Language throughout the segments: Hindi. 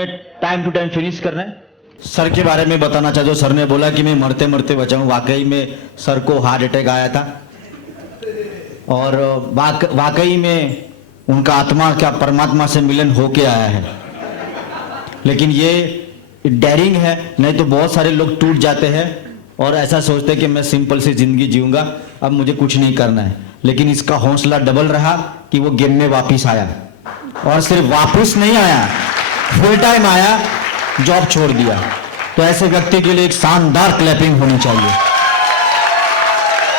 हमें टाइम टू टाइम फिनिश करना है। सर के बारे में बताना चाहता हूँ। सर ने बोला कि मैं मरते मरते बचा हूँ। वाकई में सर को हार्ट अटैक आया था और वाकई में उनका आत्मा क्या परमात्मा से मिलन होके आया है। लेकिन ये डेयरिंग है, नहीं तो बहुत सारे लोग टूट जाते हैं और ऐसा सोचते हैं कि मैं सिंपल सी जिंदगी जीऊंगा, अब मुझे कुछ नहीं करना है। लेकिन इसका हौसला डबल रहा कि वो गेम में वापस आया, और सिर्फ वापस नहीं आया, फुल टाइम आया, जॉब छोड़ दिया। तो ऐसे व्यक्ति के लिए एक शानदार क्लैपिंग होनी चाहिए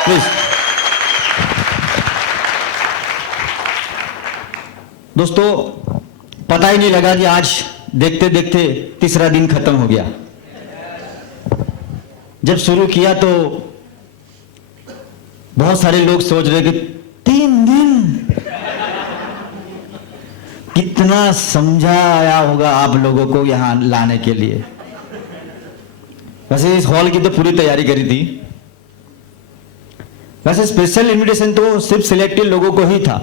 प्लीज। दोस्तों, पता ही नहीं लगा कि आज देखते देखते तीसरा दिन खत्म हो गया। जब शुरू किया तो बहुत सारे लोग सोच रहे कि 3 दिन, कितना समझाया होगा आप लोगों को यहां लाने के लिए। वैसे इस हॉल की तो पूरी तैयारी करी थी। वैसे स्पेशल इनविटेशन तो सिर्फ सिलेक्टेड लोगों को ही था।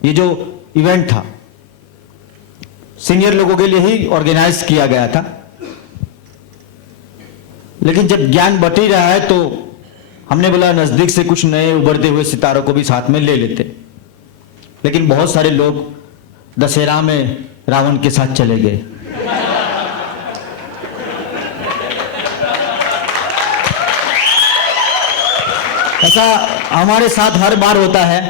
ये जो इवेंट था सीनियर लोगों के लिए ही ऑर्गेनाइज किया गया था। लेकिन जब ज्ञान बट ही रहा है तो हमने बोला नजदीक से कुछ नए उभरते हुए सितारों को भी साथ में ले लेते। लेकिन बहुत सारे लोग दशहरा में रावण के साथ चले गए। ऐसा हमारे साथ हर बार होता है।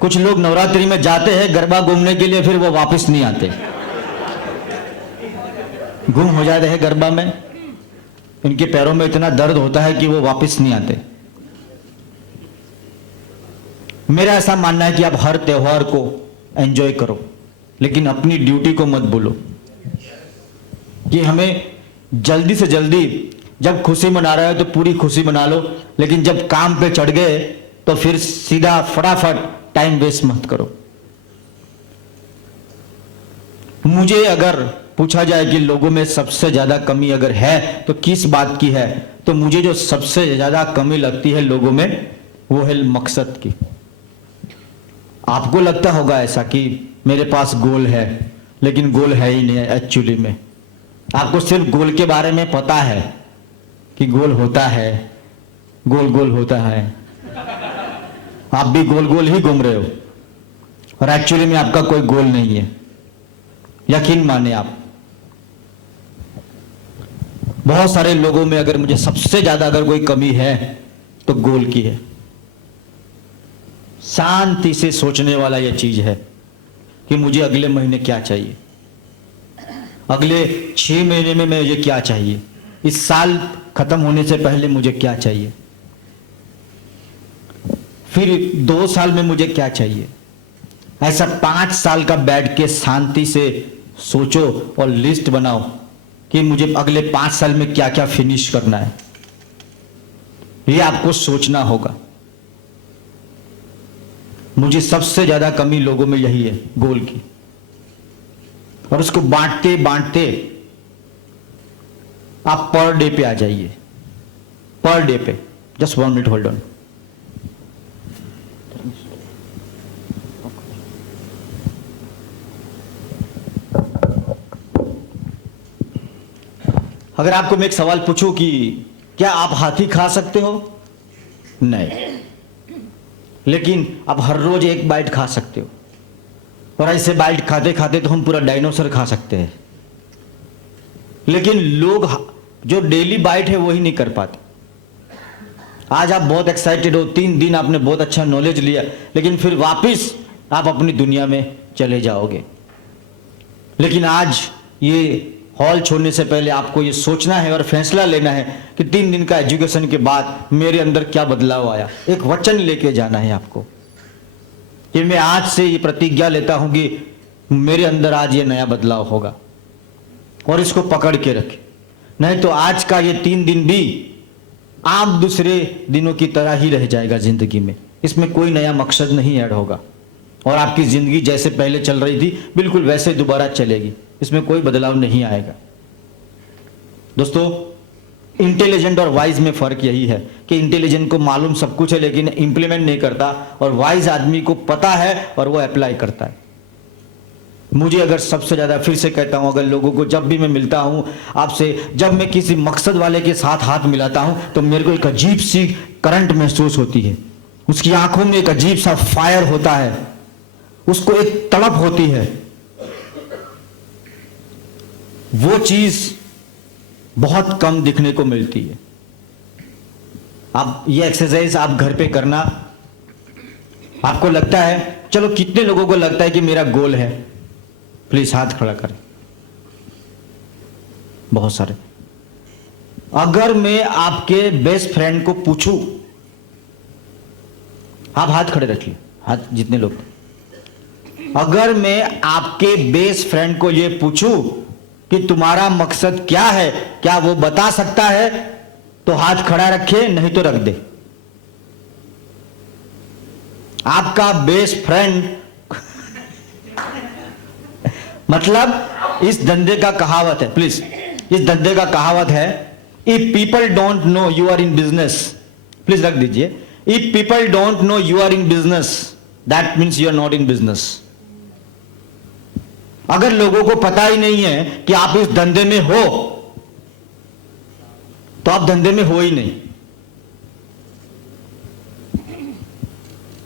कुछ लोग नवरात्रि में जाते हैं गरबा घूमने के लिए, फिर वो वापस नहीं आते, गुम हो जाते हैं गरबा में। इनके पैरों में इतना दर्द होता है कि वो वापस नहीं आते। मेरा ऐसा मानना है कि आप हर त्योहार को एंजॉय करो, लेकिन अपनी ड्यूटी को मत भूलो। कि हमें जल्दी से जल्दी, जब खुशी मना रहे हो तो पूरी खुशी मना लो, लेकिन जब काम पे चढ़ गए तो फिर सीधा फटाफट टाइम वेस्ट मत करो। मुझे अगर पूछा जाए कि लोगों में सबसे ज्यादा कमी अगर है तो किस बात की है, तो मुझे जो सबसे ज्यादा कमी लगती है लोगों में वो है मकसद की। आपको लगता होगा ऐसा कि मेरे पास गोल है, लेकिन गोल है ही नहीं। एक्चुअली में आपको सिर्फ गोल के बारे में पता है कि गोल होता है, गोल गोल होता है। आप भी गोल गोल ही घूम रहे हो और एक्चुअली में आपका कोई गोल नहीं है। यकीन माने आप, बहुत सारे लोगों में अगर मुझे सबसे ज्यादा अगर कोई कमी है तो गोल की है। शांति से सोचने वाला यह चीज है कि मुझे अगले महीने क्या चाहिए, अगले 6 महीने में मुझे क्या चाहिए, इस साल खत्म होने से पहले मुझे क्या चाहिए, फिर 2 साल में मुझे क्या चाहिए। ऐसा 5 साल का बैठ के शांति से सोचो और लिस्ट बनाओ कि मुझे अगले 5 साल में क्या क्या फिनिश करना है। ये आपको सोचना होगा। मुझे सबसे ज्यादा कमी लोगों में यही है, गोल की। और उसको बांटते बांटते आप पर डे पे आ जाइए। पर डे पे, जस्ट 1 मिनट होल्ड ऑन। अगर आपको मैं एक सवाल पूछूं कि क्या आप हाथी खा सकते हो? नहीं, लेकिन आप हर रोज एक बाइट खा सकते हो। और ऐसे बाइट खाते खाते तो हम पूरा डायनासोर खा सकते हैं। लेकिन लोग जो डेली बाइट है वो ही नहीं कर पाते। आज आप बहुत एक्साइटेड हो, 3 दिन आपने बहुत अच्छा नॉलेज लिया, लेकिन फिर वापस आप अपनी दुनिया में चले जाओगे। लेकिन आज ये हॉल छोड़ने से पहले आपको ये सोचना है और फैसला लेना है कि 3 दिन का एजुकेशन के बाद मेरे अंदर क्या बदलाव आया। एक वचन लेके जाना है आपको कि मैं आज से ये प्रतिज्ञा लेता हूं कि मेरे अंदर आज ये नया बदलाव होगा, और इसको पकड़ के रखें। नहीं तो आज का ये 3 दिन भी आम दूसरे दिनों की तरह ही रह जाएगा जिंदगी में। इसमें कोई नया मकसद नहीं ऐड होगा और आपकी जिंदगी जैसे पहले चल रही थी बिल्कुल वैसे दोबारा चलेगी। इसमें कोई बदलाव नहीं आएगा। दोस्तों, इंटेलिजेंट और वाइज में फर्क यही है कि इंटेलिजेंट को मालूम सब कुछ है लेकिन इंप्लीमेंट नहीं करता, और वाइज आदमी को पता है और वो अप्लाई करता है। मुझे अगर सबसे ज्यादा, फिर से कहता हूं, अगर लोगों को जब भी मैं मिलता हूं आपसे, जब मैं किसी मकसद वाले के साथ हाथ मिलाता हूं तो मेरे को एक अजीब सी करंट महसूस होती है, उसकी आंखों में एक अजीब सा फायर होता है, उसको एक तड़प होती है। वो चीज बहुत कम दिखने को मिलती है। आप ये एक्सरसाइज आप घर पे करना। आपको लगता है, चलो कितने लोगों को लगता है कि मेरा गोल है, प्लीज हाथ खड़ा करें। बहुत सारे। अगर मैं आपके बेस्ट फ्रेंड को पूछूं, आप हाथ खड़े रखिए, हाथ जितने लोग। अगर मैं आपके बेस्ट फ्रेंड को यह पूछूं कि तुम्हारा मकसद क्या है, क्या वो बता सकता है? तो हाथ खड़ा रखे, नहीं तो रख दे। आपका बेस्ट फ्रेंड मतलब इस धंधे का कहावत है, प्लीज, इस धंधे का कहावत है, if people don't know you are in business, please रख दीजिए, if people don't know you are in business that means you are not in business. अगर लोगों को पता ही नहीं है कि आप इस धंधे में हो, तो आप धंधे में हो ही नहीं।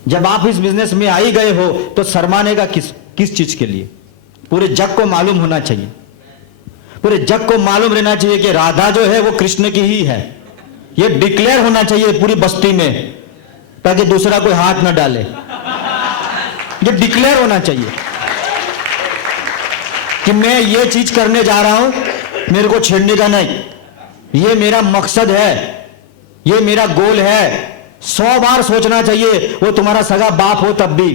जब आप इस बिजनेस में आ ही गए हो तो शर्माने का किस चीज के लिए? पूरे जग को मालूम होना चाहिए, पूरे जग को मालूम रहना चाहिए कि राधा जो है वो कृष्ण की ही है। ये डिक्लेयर होना चाहिए पूरी बस्ती में, ताकि दूसरा कोई हाथ ना डाले। ये डिक्लेयर होना चाहिए कि मैं ये चीज करने जा रहा हूं, मेरे को छेड़ने का नहीं, ये मेरा मकसद है, ये मेरा गोल है। 100 बार सोचना चाहिए, वो तुम्हारा सगा बाप हो तब भी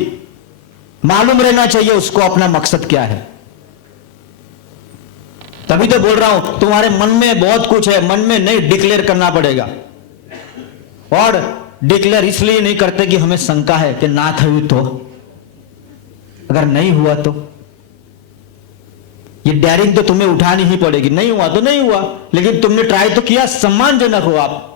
मालूम रहना चाहिए उसको अपना मकसद क्या है। तभी तो बोल रहा हूं, तुम्हारे मन में बहुत कुछ है, मन में नहीं, डिक्लेयर करना पड़ेगा। और डिक्लेयर इसलिए नहीं करते कि हमें शंका है कि ना था तो, अगर नहीं हुआ तो ये डेयरिंग तो तुम्हें उठानी ही पड़ेगी। नहीं हुआ तो नहीं हुआ, लेकिन तुमने ट्राई तो किया, सम्मानजनक हो आप।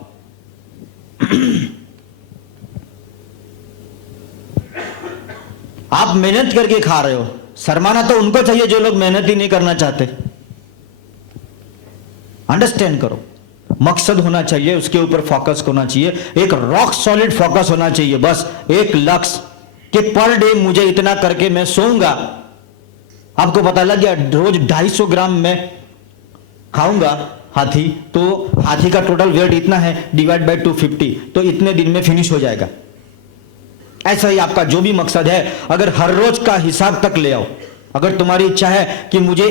आप मेहनत करके खा रहे हो, शर्माना तो उनको चाहिए जो लोग मेहनत ही नहीं करना चाहते। अंडरस्टैंड करो, मकसद होना चाहिए, उसके ऊपर फोकस होना चाहिए, एक रॉक सॉलिड फोकस होना चाहिए। बस एक लक्ष्य कि पर डे मुझे इतना करके मैं सोऊंगा। आपको पता लग गया रोज 250 ग्राम मैं खाऊंगा हाथी, तो हाथी का टोटल वेट इतना है, डिवाइड बाय 250, तो इतने दिन में फिनिश हो जाएगा। ऐसा ही आपका जो भी मकसद है, अगर हर रोज का हिसाब तक ले आओ। अगर तुम्हारी इच्छा है कि मुझे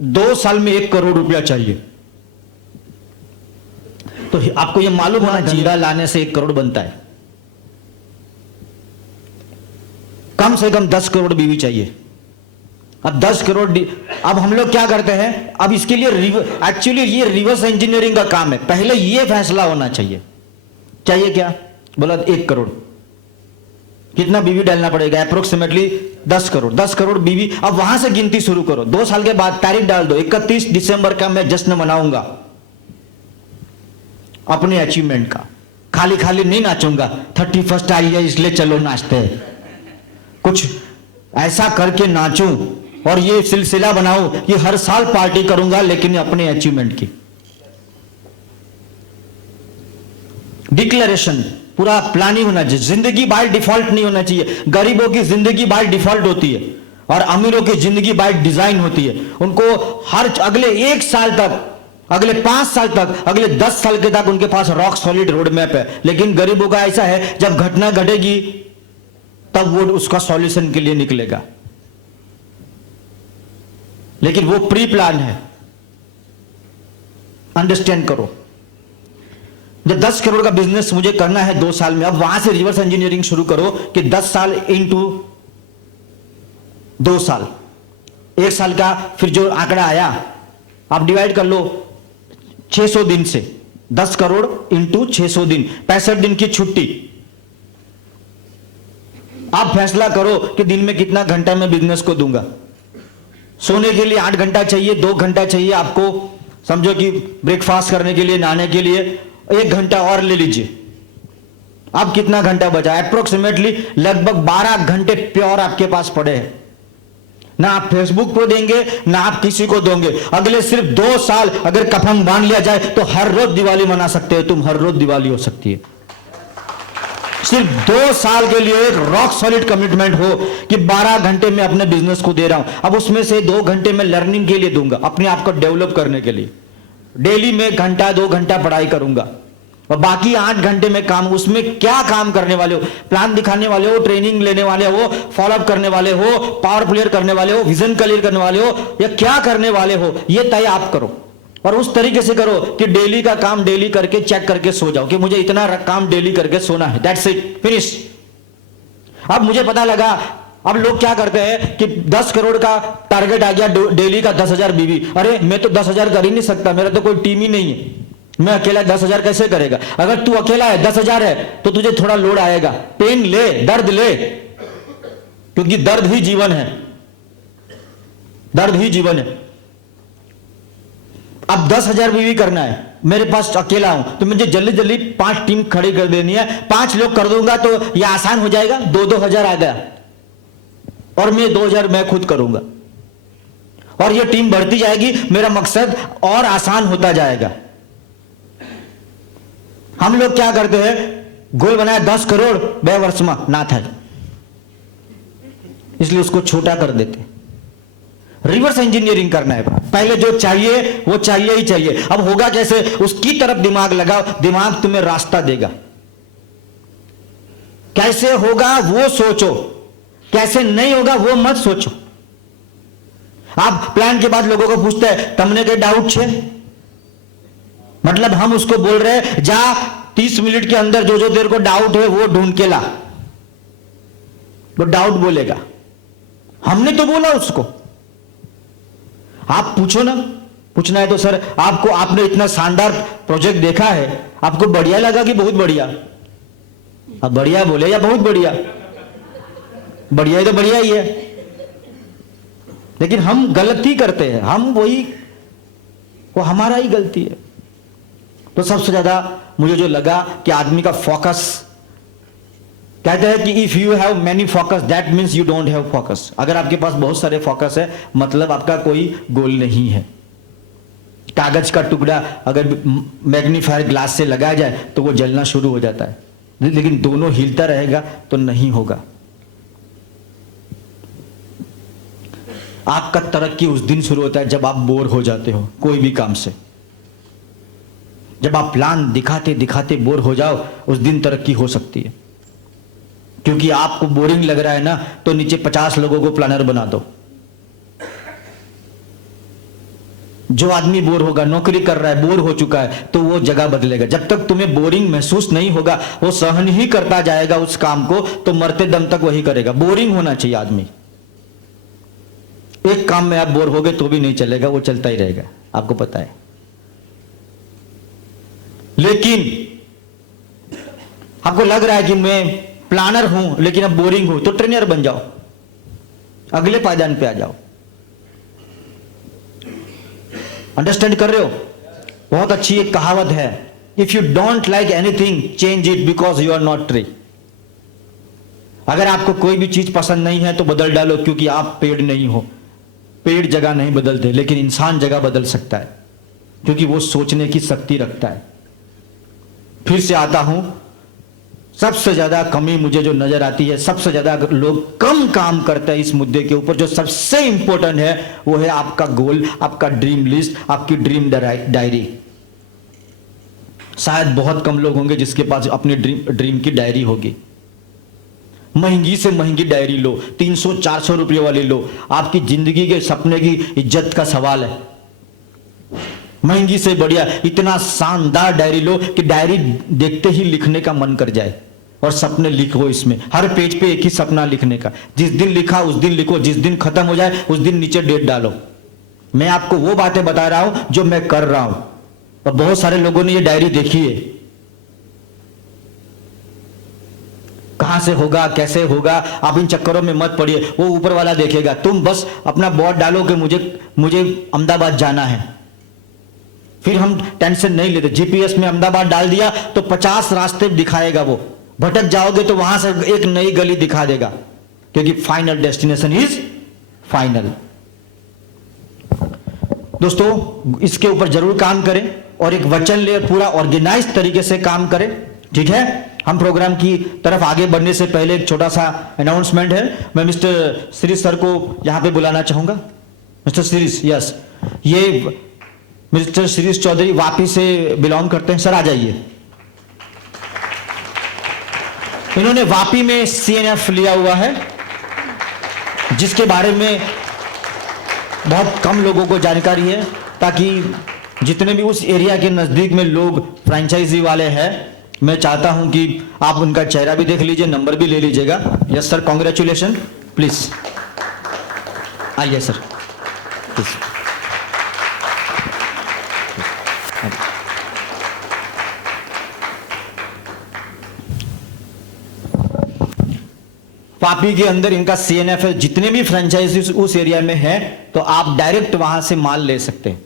2 साल में 1 करोड़ रुपया चाहिए, तो आपको यह मालूम होना चाहिए धंधा लाने से 1 करोड़ बनता है। कम से कम 10 करोड़ बीवी चाहिए। अब 10 करोड़, अब हम लोग क्या करते हैं, अब इसके लिए एक्चुअली ये रिवर्स इंजीनियरिंग का काम है। पहले ये फैसला होना चाहिए क्या, बोला 1 करोड़, कितना बीवी डालना पड़ेगा? अप्रोक्सीमेटली 10 करोड़। 10 करोड़ बीवी, अब वहां से गिनती शुरू करो। 2 साल के बाद तारीख डाल दो, 31 दिसंबर का मैं जश्न मनाऊंगा अपने अचीवमेंट का। खाली खाली नहीं नाचूंगा, 31 आई है इसलिए चलो नाचते हैं। कुछ ऐसा करके नाचूं और ये सिलसिला बनाऊं कि हर साल पार्टी करूंगा, लेकिन अपने अचीवमेंट की। डिक्लेरेशन पूरा प्लानिंग होना चाहिए। जिंदगी बाय डिफॉल्ट नहीं होना चाहिए। गरीबों की जिंदगी बाय डिफॉल्ट होती है और अमीरों की जिंदगी बाय डिजाइन होती है। उनको हर अगले 1 साल तक, अगले 5 साल तक, अगले 10 साल के तक उनके पास रॉक सॉलिड रोड मैप है। लेकिन गरीबों का ऐसा है, जब घटना घटेगी तब वो उसका सॉल्यूशन के लिए निकलेगा, लेकिन वो प्री प्लान है। अंडरस्टैंड करो, जब 10 करोड़ का बिजनेस मुझे करना है 2 साल में, अब वहां से रिवर्स इंजीनियरिंग शुरू करो कि 10 साल इंटू 2 साल, 1 साल का फिर जो आंकड़ा आया आप डिवाइड कर लो 600 दिन से। 10 करोड़ इंटू 600 दिन, 65 दिन की छुट्टी। आप फैसला करो कि दिन में कितना घंटा मैं बिजनेस को दूंगा। सोने के लिए 8 घंटा चाहिए, 2 घंटा चाहिए आपको, समझो कि ब्रेकफास्ट करने के लिए, नहाने के लिए 1 घंटा और ले लीजिए। अब कितना घंटा बचा? अप्रोक्सीमेटली लगभग 12 घंटे प्योर आपके पास पड़े हैं। ना आप फेसबुक को देंगे, ना आप किसी को दोगे। अगले सिर्फ 2 साल अगर कफन बांध लिया जाए तो हर रोज दिवाली मना सकते हो तुम, हर रोज दिवाली हो सकती है। सिर्फ 2 साल के लिए एक रॉक सॉलिड कमिटमेंट हो कि 12 घंटे में अपने बिजनेस को दे रहा हूं, अब उसमें से 2 घंटे में लर्निंग के लिए दूंगा, अपने आप को डेवलप करने के लिए। डेली में 1-2 घंटा पढ़ाई करूंगा और बाकी 8 घंटे में काम। उसमें क्या काम करने वाले हो? प्लान दिखाने वाले हो, ट्रेनिंग लेने वाले हो, फॉलोअप करने वाले हो, पावर क्लियर करने वाले हो, विजन क्लियर करने वाले हो, या क्या करने वाले हो, यह तय आप करो। और उस तरीके से करो कि डेली का काम डेली करके चेक करके सो जाओ कि मुझे इतना काम डेली करके सोना है, दैट्स इट, फिनिश। अब मुझे पता लगा, अब लोग क्या करते हैं कि 10 करोड़ का टारगेट आ गया, डेली का 10,000 बीवी। अरे मैं तो 10,000 कर ही नहीं सकता, मेरा तो कोई टीम ही नहीं है, मैं अकेला 10,000 कैसे करेगा? अगर तू अकेला है, 10,000 है, तो तुझे थोड़ा लोड आएगा, पेन ले, दर्द ले, क्योंकि दर्द ही जीवन है, दर्द ही जीवन है। अब 10,000 बीवी करना है, मेरे पास अकेला हूं, तो मुझे जल्दी जल्दी 5 टीम खड़ी कर देनी है, 5 लोग कर दूंगा तो यह आसान हो जाएगा। 2,000 आ गया और मैं 2,000 मैं खुद करूंगा और यह टीम बढ़ती जाएगी, मेरा मकसद और आसान होता जाएगा। हम लोग क्या करते हैं, गोल बनाया 10 करोड़ 2 वर्ष में ना था, इसलिए उसको छोटा कर देते। रिवर्स इंजीनियरिंग करना है, पहले जो चाहिए वो चाहिए ही चाहिए। अब होगा कैसे, उसकी तरफ दिमाग लगाओ, दिमाग तुम्हें रास्ता देगा। कैसे होगा वो सोचो, कैसे नहीं होगा वो मत सोचो। आप प्लान के बाद लोगों को पूछते हैं तमने के डाउट छे, मतलब हम उसको बोल रहे हैं जा 30 मिनट के अंदर जो जो तेरे को डाउट है वो ढूंढ के ला, वो डाउट बोलेगा। हमने तो बोला उसको, आप पूछो ना, पूछना है तो सर आपको, आपने इतना शानदार प्रोजेक्ट देखा है, आपको बढ़िया लगा कि बहुत बढ़िया? अब बढ़िया बोले या बहुत बढ़िया? बढ़िया ही तो बढ़िया ही है, लेकिन हम गलती करते हैं, हम वही, वो हमारा ही गलती है। तो सबसे ज्यादा मुझे जो लगा कि आदमी का फोकस, कहते हैं कि if you have many focus that means you don't have focus. अगर आपके पास बहुत सारे फोकस है मतलब आपका कोई गोल नहीं है। कागज का टुकड़ा अगर मैग्नीफायर ग्लास से लगाया जाए तो वो जलना शुरू हो जाता है, लेकिन दोनों हिलता रहेगा तो नहीं होगा। आपका तरक्की उस दिन शुरू होता है जब आप बोर हो जाते हो कोई भी काम से। जब आप प्लान दिखाते दिखाते बोर हो जाओ, उस दिन तरक्की हो सकती है। क्योंकि आपको बोरिंग लग रहा है ना, तो नीचे 50 लोगों को प्लानर बना दो। जो आदमी बोर होगा, नौकरी कर रहा है, बोर हो चुका है, तो वो जगह बदलेगा। जब तक तुम्हें बोरिंग महसूस नहीं होगा, वो सहन ही करता जाएगा उस काम को, तो मरते दम तक वही करेगा। बोरिंग होना चाहिए आदमी। एक काम में आप बोर हो गए तो भी नहीं चलेगा, वो चलता ही रहेगा, आपको पता है। लेकिन आपको लग रहा है कि मैं प्लानर हूं लेकिन अब बोरिंग हूं, तो ट्रेनर बन जाओ, अगले पायदान पे आ जाओ। अंडरस्टैंड कर रहे हो? बहुत अच्छी एक कहावत है, if you don't like anything change it because you are not tree. अगर आपको कोई भी चीज पसंद नहीं है तो बदल डालो, क्योंकि आप पेड़ नहीं हो। पेड़ जगह नहीं बदलते, लेकिन इंसान जगह बदल सकता है, क्योंकि वो सोचने की शक्ति रखता है। फिर से आता हूं, सबसे ज्यादा कमी मुझे जो नजर आती है, सबसे ज्यादा लोग कम काम करते हैं इस मुद्दे के ऊपर। जो सबसे इंपॉर्टेंट है वो है आपका गोल, आपका ड्रीम लिस्ट, आपकी ड्रीम डायरी। शायद बहुत कम लोग होंगे जिसके पास अपनी ड्रीम की डायरी होगी। महंगी से महंगी डायरी लो, 300-400 रुपये वाली लो। आपकी जिंदगी के सपने की इज्जत का सवाल है। महंगी से बढ़िया इतना शानदार डायरी लो कि डायरी देखते ही लिखने का मन कर जाए, और सपने लिखो इसमें। हर पेज पे एक ही सपना लिखने का, जिस दिन लिखा उस दिन लिखो, जिस दिन खत्म हो जाए उस दिन नीचे डेट डालो। मैं आपको वो बातें बता रहा हूं जो मैं कर रहा हूं, और बहुत सारे लोगों ने ये डायरी देखी है। कहां से होगा, कैसे होगा, आप इन चक्करों में मत पड़िए, वो ऊपर वाला देखेगा। तुम बस अपना बोर्ड डालो कि मुझे अहमदाबाद जाना है। फिर हम टेंशन नहीं लेते, जीपीएस में अहमदाबाद डाल दिया तो 50 रास्ते दिखाएगा, वो भटक जाओगे तो वहां से एक नई गली दिखा देगा, क्योंकि फाइनल डेस्टिनेशन इज फाइनल। दोस्तों इसके ऊपर जरूर काम करें और एक वचन ले, पूरा ऑर्गेनाइज तरीके से काम करें, ठीक है। हम प्रोग्राम की तरफ आगे बढ़ने से पहले एक छोटा सा अनाउंसमेंट है। मैं मिस्टर शिरीष सर को यहां पे बुलाना चाहूंगा। मिस्टर शिरीष, यस, ये मिस्टर शिरीष चौधरी वापी से बिलोंग करते हैं। सर आ जाइए। इन्होंने वापी में CNF लिया हुआ है, जिसके बारे में बहुत कम लोगों को जानकारी है, ताकि जितने भी उस एरिया के नजदीक में लोग फ्रेंचाइजी वाले हैं, मैं चाहता हूं कि आप उनका चेहरा भी देख लीजिए, नंबर भी ले लीजिएगा। Yes sir, congratulation. प्लीज आइए सर, प्लीज। वापी के अंदर इनका CNF है। जितने भी फ्रेंचाइजीज उस एरिया में है तो आप डायरेक्ट वहां से माल ले सकते हैं,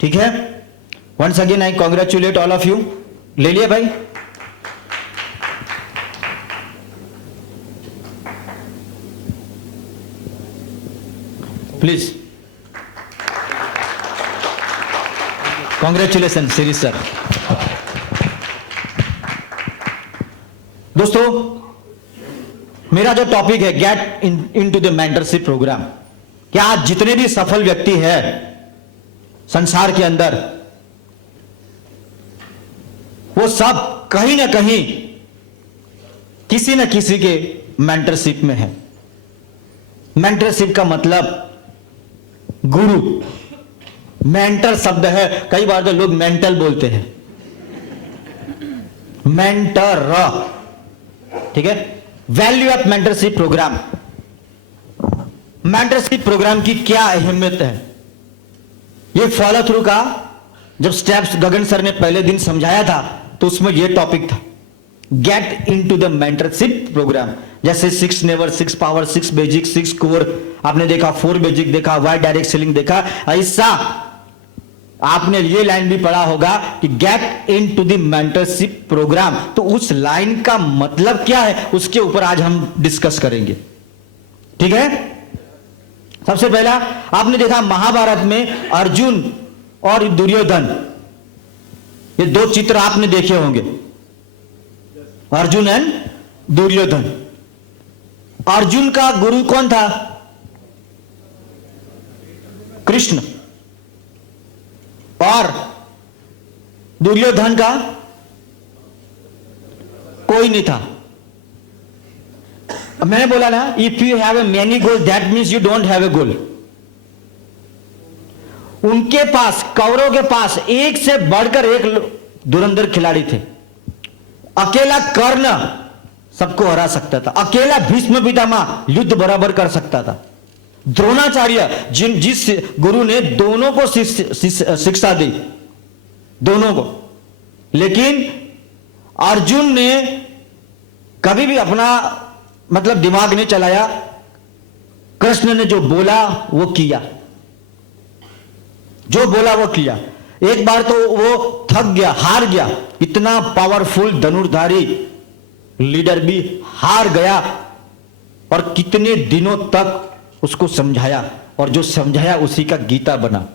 ठीक है। Once again I congratulate all of you. ले लिया भाई। Please congratulation Shirish sir. दोस्तों मेरा जो टॉपिक है get into the mentorship program. क्या आज जितने भी सफल व्यक्ति हैं संसार के अंदर, वो सब कहीं ना कहीं किसी न किसी के मेंटरशिप में है। मेंटरशिप का मतलब गुरु। मेंटर शब्द है, कई बार तो लोग मेंटल बोलते हैं, मेंटर, ठीक है। Value of mentorship program. Mentorship program की क्या अहमियत है, ये फॉलो थ्रू का जब स्टेप्स गगन सर ने पहले दिन समझाया था तो उसमें ये टॉपिक था, get into the mentorship program. जैसे 6 नेवर, 6 पावर, 6 बेसिक, 6 कोर आपने देखा, 4 बेसिक देखा, वाई डायरेक्ट सेलिंग देखा। ऐसा आपने ये लाइन भी पढ़ा होगा कि get into the mentorship program. तो उस लाइन का मतलब क्या है, उसके ऊपर आज हम डिस्कस करेंगे, ठीक है। सबसे पहला आपने देखा महाभारत में अर्जुन और दुर्योधन, ये 2 चित्र आपने देखे होंगे, अर्जुन एंड दुर्योधन। अर्जुन का गुरु कौन था? कृष्ण। और दुर्योधन का कोई नहीं था। मैंने बोला ना, if you have a many goal that means you don't have a goal. उनके पास, कौरवों के पास एक से बढ़कर एक धुरंधर खिलाड़ी थे। अकेला कर्ण सबको हरा सकता था, अकेला भीष्म पितामह युद्ध बराबर कर सकता था। द्रोणाचार्य जिस गुरु ने दोनों को शिक्षा दी, दोनों को, लेकिन अर्जुन ने कभी भी अपना मतलब दिमाग नहीं चलाया। कृष्ण ने जो बोला वो किया, जो बोला वो किया। एक बार तो वो थक गया, हार गया। इतना पावरफुल धनुर्धारी लीडर भी हार गया, और कितने दिनों तक उसको समझाया, और जो समझाया उसी का गीता बना।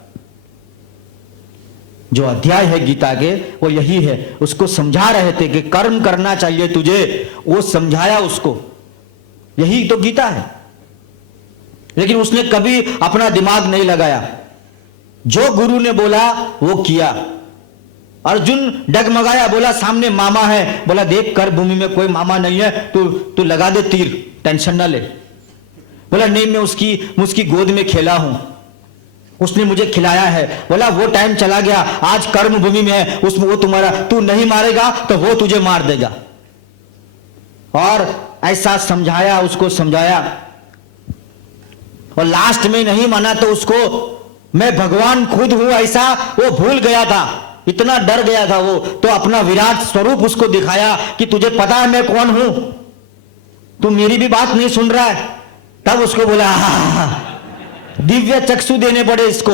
जो अध्याय है गीता के वो यही है। उसको समझा रहे थे कि कर्म करना चाहिए तुझे, वो समझाया उसको, यही तो गीता है। लेकिन उसने कभी अपना दिमाग नहीं लगाया, जो गुरु ने बोला वो किया। अर्जुन डगमगाया, बोला सामने मामा है, बोला देख कर भूमि में कोई मामा नहीं है, तू लगा दे तीर, टेंशन ना ले। बोला नहीं, मैं उसकी गोद में खेला हूं, उसने मुझे खिलाया है। बोला वो टाइम चला गया, आज कर्म भूमि में है, उसमें वो तुम्हारा, तू नहीं मारेगा तो वो तुझे मार देगा। और ऐसा समझाया, उसको समझाया, और लास्ट में नहीं माना तो उसको मैं भगवान खुद हूं ऐसा वो भूल गया था। इतना डर गया था वो, तो अपना विराट स्वरूप उसको दिखाया कि तुझे पता है मैं कौन हूं, तू मेरी भी बात नहीं सुन रहा है। तब उसको बोला दिव्य चक्षु देने पड़े इसको,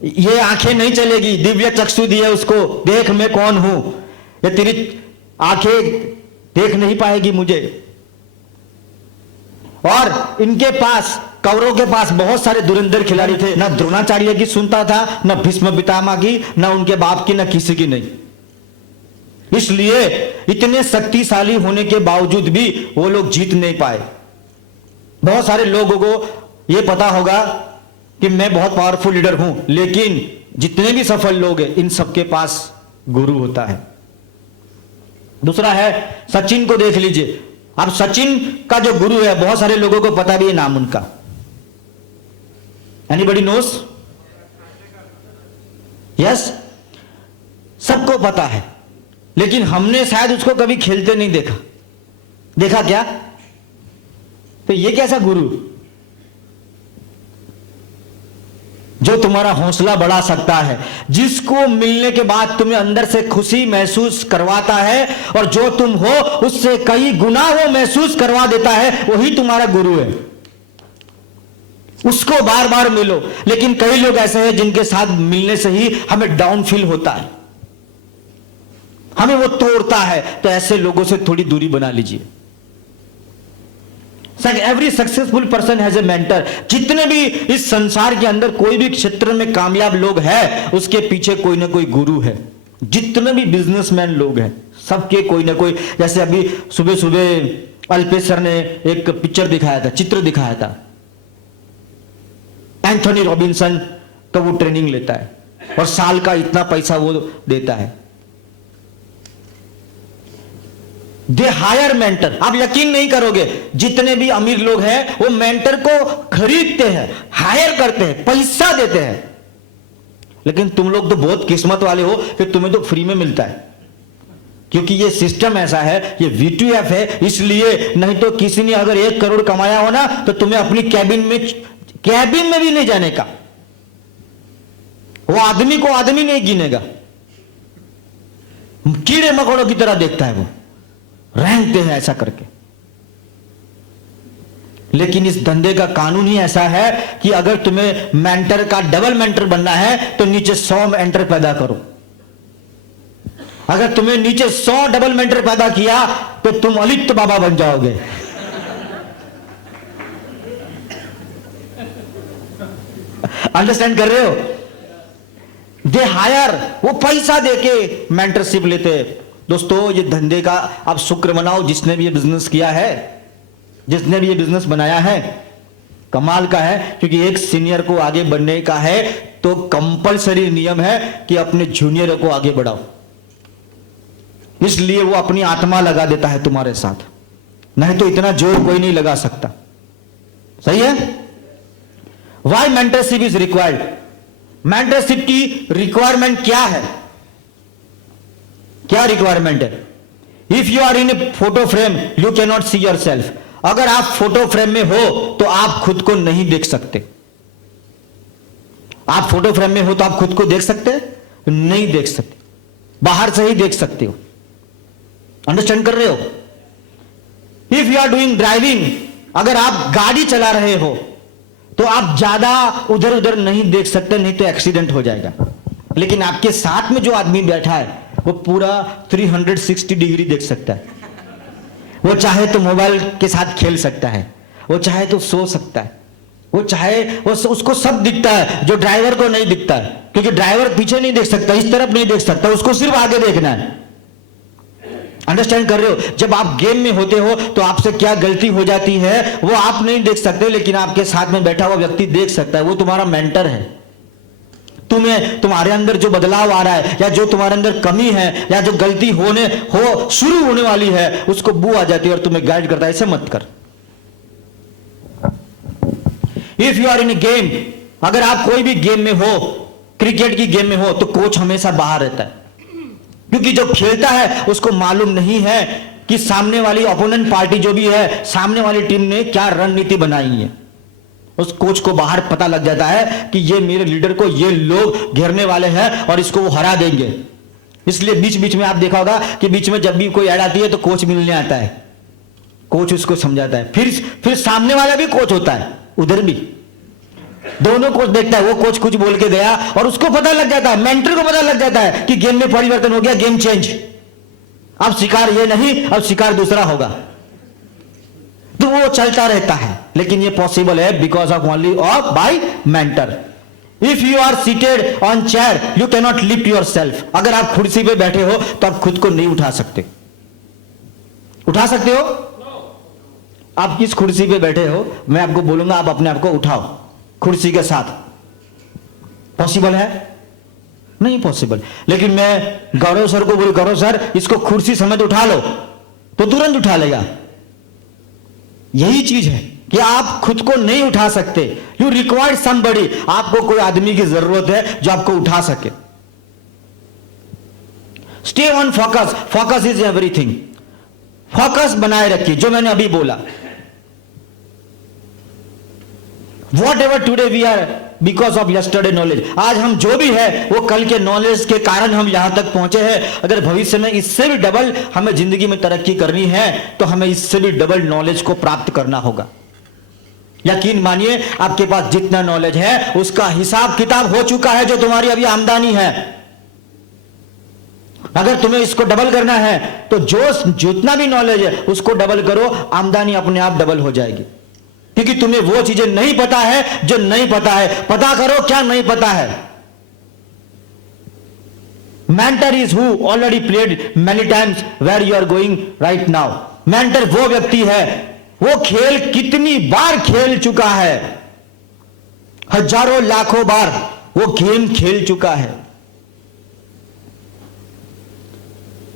ये आंखें नहीं चलेगी, दिव्य चक्षु दिए उसको, देख मैं कौन हूं, ये तेरी आंखें देख नहीं पाएगी मुझे। और इनके पास कौरवों के पास बहुत सारे धुरंधर खिलाड़ी थे, ना द्रोणाचार्य की सुनता था, ना भीष्म पितामह की, ना उनके बाप की, ना किसी की नहीं। इसलिए इतने शक्तिशाली होने के बावजूद भी वो लोग जीत नहीं पाए। बहुत सारे लोगों को यह पता होगा कि मैं बहुत पावरफुल लीडर हूं, लेकिन जितने भी सफल लोग हैं इन सबके पास गुरु होता है। दूसरा है सचिन को देख लीजिए। अब सचिन का जो गुरु है बहुत सारे लोगों को पता भी है नाम उनका। Anybody knows? यस, सबको पता है, लेकिन हमने शायद उसको कभी खेलते नहीं देखा। देखा क्या? तो ये कैसा गुरु जो तुम्हारा हौसला बढ़ा सकता है, जिसको मिलने के बाद तुम्हें अंदर से खुशी महसूस करवाता है, और जो तुम हो उससे कई गुना वो महसूस करवा देता है, वही तुम्हारा गुरु है। उसको बार बार मिलो। लेकिन कई लोग ऐसे हैं जिनके साथ मिलने से ही हमें डाउन फील होता है, हमें वो तोड़ता है। तो ऐसे लोगों से थोड़ी दूरी बना लीजिए। Every successful person has a mentor. जितने भी इस संसार के अंदर कोई भी क्षेत्र में कामयाब लोग हैं, उसके पीछे कोई ना कोई गुरु है। जितने भी बिजनेसमैन लोग हैं सबके कोई ना कोई, जैसे अभी सुबह सुबह अल्पेश सर ने एक पिक्चर दिखाया था, चित्र दिखाया था। एंथोनी रॉबिन्सन का वो ट्रेनिंग लेता है और साल का इतना पैसा वो देता है। They hire mentor. आप यकीन नहीं करोगे, जितने भी अमीर लोग हैं वो मेंटर को खरीदते हैं, हायर करते हैं, पैसा देते हैं। लेकिन तुम लोग तो बहुत किस्मत वाले हो कि तुम्हें तो फ्री में मिलता है, क्योंकि ये सिस्टम ऐसा है, ये V2F है। इसलिए नहीं तो किसी ने अगर 1 करोड़ कमाया हो ना, तो तुम्हें अपनी कैबिन में भी नहीं जाने का। वो आदमी को आदमी नहीं गिनेगा, कीड़े मकोड़ों की तरह देखता है, वो रेंगते हैं ऐसा करके। लेकिन इस धंधे का कानून ही ऐसा है कि अगर तुम्हें मेंटर का डबल मेंटर बनना है तो नीचे 100 मेंटर पैदा करो। अगर तुम्हें नीचे 100 डबल मेंटर पैदा किया तो तुम अलिप्त बाबा बन जाओगे। अंडरस्टैंड कर रहे हो? दे हायर, वो पैसा देके मेंटरशिप लेते। दोस्तों, ये धंधे का आप शुक्र मनाओ जिसने भी ये बिजनेस किया है, जिसने भी ये बिजनेस बनाया है। कमाल का है, क्योंकि एक सीनियर को आगे बढ़ने का है तो कंपलसरी नियम है कि अपने जूनियर को आगे बढ़ाओ। इसलिए वो अपनी आत्मा लगा देता है तुम्हारे साथ, नहीं तो इतना जोर कोई नहीं लगा सकता। सही है? Why mentorship is required. Mentorship की रिक्वायरमेंट क्या है? क्या रिक्वायरमेंट है? If you are in a photo frame you can not see yourself. अगर आप फोटो फ्रेम में हो तो आप खुद को नहीं देख सकते। आप फोटो फ्रेम में हो तो आप खुद को देख सकते? नहीं देख सकते, बाहर से ही देख सकते हो। अंडरस्टैंड कर रहे हो? If you are doing driving, अगर आप गाड़ी चला रहे हो तो आप ज्यादा उधर उधर नहीं देख सकते, नहीं तो एक्सीडेंट हो जाएगा। लेकिन आपके साथ में जो आदमी बैठा है वो पूरा 360 डिग्री देख सकता है। वो चाहे तो मोबाइल के साथ खेल सकता है, वो चाहे तो सो सकता है, वो चाहे उसको सब दिखता है जो ड्राइवर को नहीं दिखता है। क्योंकि ड्राइवर पीछे नहीं देख सकता, इस तरफ नहीं देख सकता, उसको सिर्फ आगे देखना है। अंडरस्टैंड कर रहे हो? जब आप गेम में होते हो तो आपसे क्या गलती हो जाती है वो आप नहीं देख सकते, लेकिन आपके साथ में बैठा हुआ व्यक्ति देख सकता है। वो तुम्हारा मेंटर है। तुम्हें तुम्हारे अंदर जो बदलाव आ रहा है, या जो तुम्हारे अंदर कमी है, या जो गलती शुरू होने वाली है, उसको बू आ जाती है और तुम्हें गाइड करता है, ऐसे मत कर। If you are in a game, अगर आप कोई भी गेम में हो, क्रिकेट की गेम में हो, तो कोच हमेशा बाहर रहता है। क्योंकि जो खेलता है उसको मालूम नहीं है कि सामने वाली ओपोनेंट पार्टी जो भी है, सामने वाली टीम ने क्या रणनीति बनाई है। उस कोच को बाहर पता लग जाता है कि ये मेरे लीडर को ये लोग घेरने वाले हैं और इसको वो हरा देंगे। इसलिए बीच बीच में आप देखा होगा कि बीच में जब भी कोई ऐड आती है तो कोच मिलने आता है, कोच उसको समझाता है। फिर सामने वाला भी कोच होता है, उधर भी दोनों कोच देखता है। वो कोच कुछ बोल के गया और उसको पता लग जाता है, मेंटर को पता लग जाता है कि गेम में परिवर्तन हो गया, गेम चेंज। अब शिकार ये नहीं, अब शिकार दूसरा होगा। तो वो चलता रहता है, लेकिन ये पॉसिबल है because of only of by mentor. If you are seated on chair you can not lift yourself. अगर आप कुर्सी पे बैठे हो तो आप खुद को नहीं उठा सकते। उठा सकते हो? आप किस कुर्सी पे बैठे हो, मैं आपको बोलूंगा आप अपने आप को उठाओ कुर्सी के साथ। पॉसिबल है? नहीं पॉसिबल। लेकिन मैं गौरव सर को बोलूं, गौरव सर इसको कुर्सी समेत उठा लो, तो तुरंत उठा लेगा। यही चीज है कि आप खुद को नहीं उठा सकते। You require somebody. आपको कोई आदमी की जरूरत है जो आपको उठा सके। Stay on focus. Focus is everything. Focus बनाए रखिए, जो मैंने अभी बोला। Whatever today we are because of yesterday knowledge. आज हम जो भी है वो कल के नॉलेज के कारण हम यहां तक पहुंचे हैं। अगर भविष्य में इससे भी डबल हमें जिंदगी में तरक्की करनी है तो हमें इससे भी डबल नॉलेज को प्राप्त करना होगा। यकीन मानिए आपके पास जितना नॉलेज है उसका हिसाब किताब हो चुका है जो तुम्हारी अभी आमदनी है। अगर तुम्हें इसको डबल करना है तो जो जितना भी नॉलेज है उसको डबल करो, आमदनी अपने आप डबल हो जाएगी। क्योंकि तुम्हें वो चीजें नहीं पता है जो नहीं पता है। पता करो क्या नहीं पता है। Mentor is who already played many times where you are going right now. Mentor वो व्यक्ति है, वो खेल कितनी बार खेल चुका है, हजारों लाखों बार वो गेम खेल चुका है।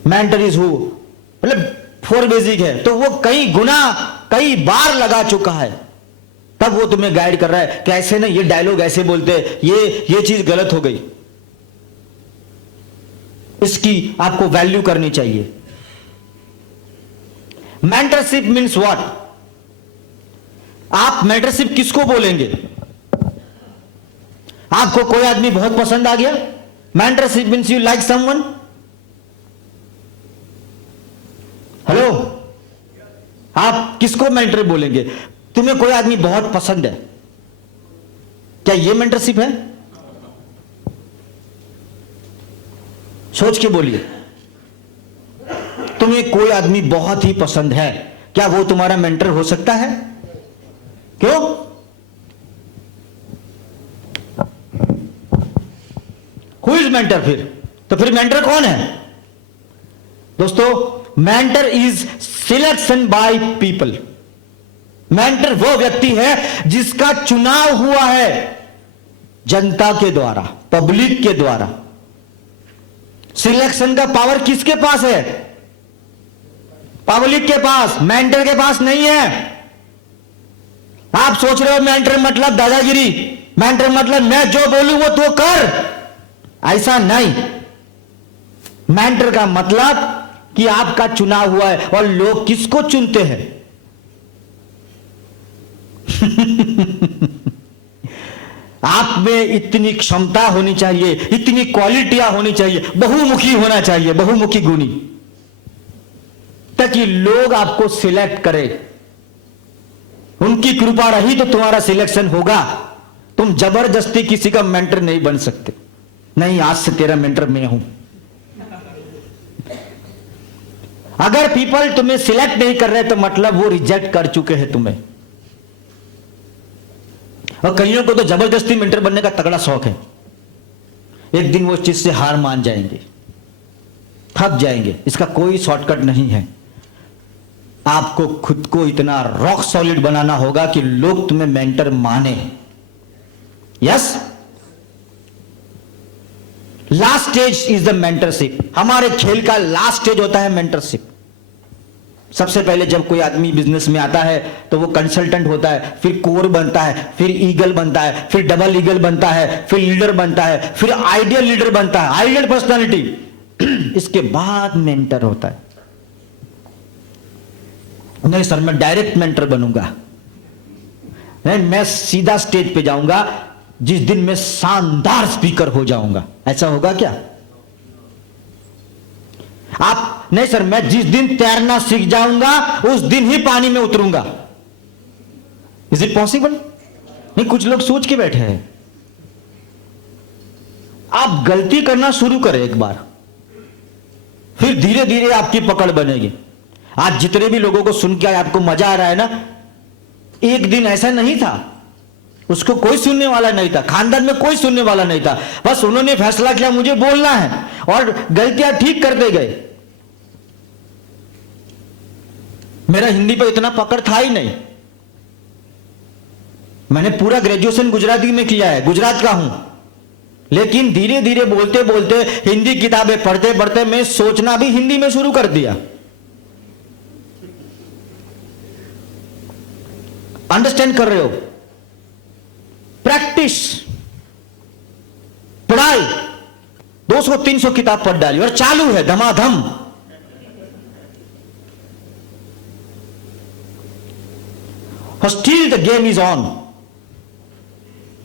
मेंटर इज हु मतलब फोर बेसिक है, तो वो कई गुना कई बार लगा चुका है, तब वो तुम्हें गाइड कर रहा है कि ऐसे ना, ये डायलॉग ऐसे बोलते, ये चीज गलत हो गई। इसकी आपको वैल्यू करनी चाहिए। Mentorship means what? आप मेंटरशिप किसको बोलेंगे? आपको कोई आदमी बहुत पसंद आ गया, mentorship means you like someone. Hello, आप किसको मेंटर बोलेंगे? तुम्हें कोई आदमी बहुत पसंद है, क्या यह मेंटरशिप है? सोच के बोलिए। तुम्हें कोई आदमी बहुत ही पसंद है, क्या वो तुम्हारा मेंटर हो सकता है? क्यों? Who is mentor? तो फिर मेंटर कौन है? दोस्तों, mentor is selection by people. Mentor वो व्यक्ति है जिसका चुनाव हुआ है जनता के द्वारा, पब्लिक के द्वारा। सिलेक्शन का पावर किसके पास है? पब्लिक के पास, मेंटर के पास नहीं है। आप सोच रहे हो मेंटर मतलब दादागिरी, मेंटर मतलब मैं जो बोलूं वो तो कर, ऐसा नहीं। मेंटर का मतलब कि आपका चुनाव हुआ है। और लोग किसको चुनते हैं? आप में इतनी क्षमता होनी चाहिए, इतनी क्वालिटियां होनी चाहिए, बहुमुखी होना चाहिए, बहुमुखी गुणी, ताकि लोग आपको सिलेक्ट करें। उनकी कृपा रही तो तुम्हारा सिलेक्शन होगा। तुम जबरदस्ती किसी का मेंटर नहीं बन सकते। नहीं, आज से तेरा मेंटर मैं हूं। अगर पीपल तुम्हें सिलेक्ट नहीं कर रहे तो मतलब वो रिजेक्ट कर चुके हैं तुम्हें। और कईयों को तो जबरदस्ती मेंटर बनने का तगड़ा शौक है। एक दिन वो उस चीज से हार मान जाएंगे, थक जाएंगे। इसका कोई शॉर्टकट नहीं है। आपको खुद को इतना रॉक सॉलिड बनाना होगा कि लोग तुम्हें मेंटर माने। Yes, last stage is the mentorship. हमारे खेल का लास्ट स्टेज होता है मेंटरशिप। सबसे पहले जब कोई आदमी बिजनेस में आता है तो वो कंसल्टेंट होता है, फिर कोर बनता है, फिर ईगल बनता है, फिर डबल ईगल बनता है, फिर लीडर बनता है, फिर आइडियल लीडर बनता है, आइडियल पर्सनालिटी। इसके बाद मेंटर होता है। नहीं सर, मैं डायरेक्ट मेंटर बनूंगा, नहीं मैं सीधा स्टेज पे जाऊंगा जिस दिन मैं शानदार स्पीकर हो जाऊंगा। ऐसा होगा क्या? आप नहीं सर, मैं जिस दिन तैरना सीख जाऊंगा उस दिन ही पानी में उतरूंगा। Is it possible? नहीं, कुछ लोग सोच के बैठे हैं। आप गलती करना शुरू करें एक बार, फिर धीरे धीरे आपकी पकड़ बनेगी। आज जितने भी लोगों को सुन के आपको मजा आ रहा है ना, एक दिन ऐसा नहीं था, उसको कोई सुनने वाला नहीं था, खानदान में कोई सुनने वाला नहीं था, बस उन्होंने फैसला किया मुझे बोलना है और गलतियां ठीक करते गए। मेरा हिंदी पे इतना पकड़ था ही नहीं, मैंने पूरा ग्रेजुएशन गुजराती में किया है, गुजरात का हूं, लेकिन धीरे धीरे बोलते बोलते हिंदी किताबें पढ़ते पढ़ते मैं सोचना भी हिंदी में शुरू कर दिया। अंडरस्टैंड कर रहे हो? प्रैक्टिस, पढ़ाई, 200-300 किताब पढ़ डाली और चालू है धमाधम। और still the game is on.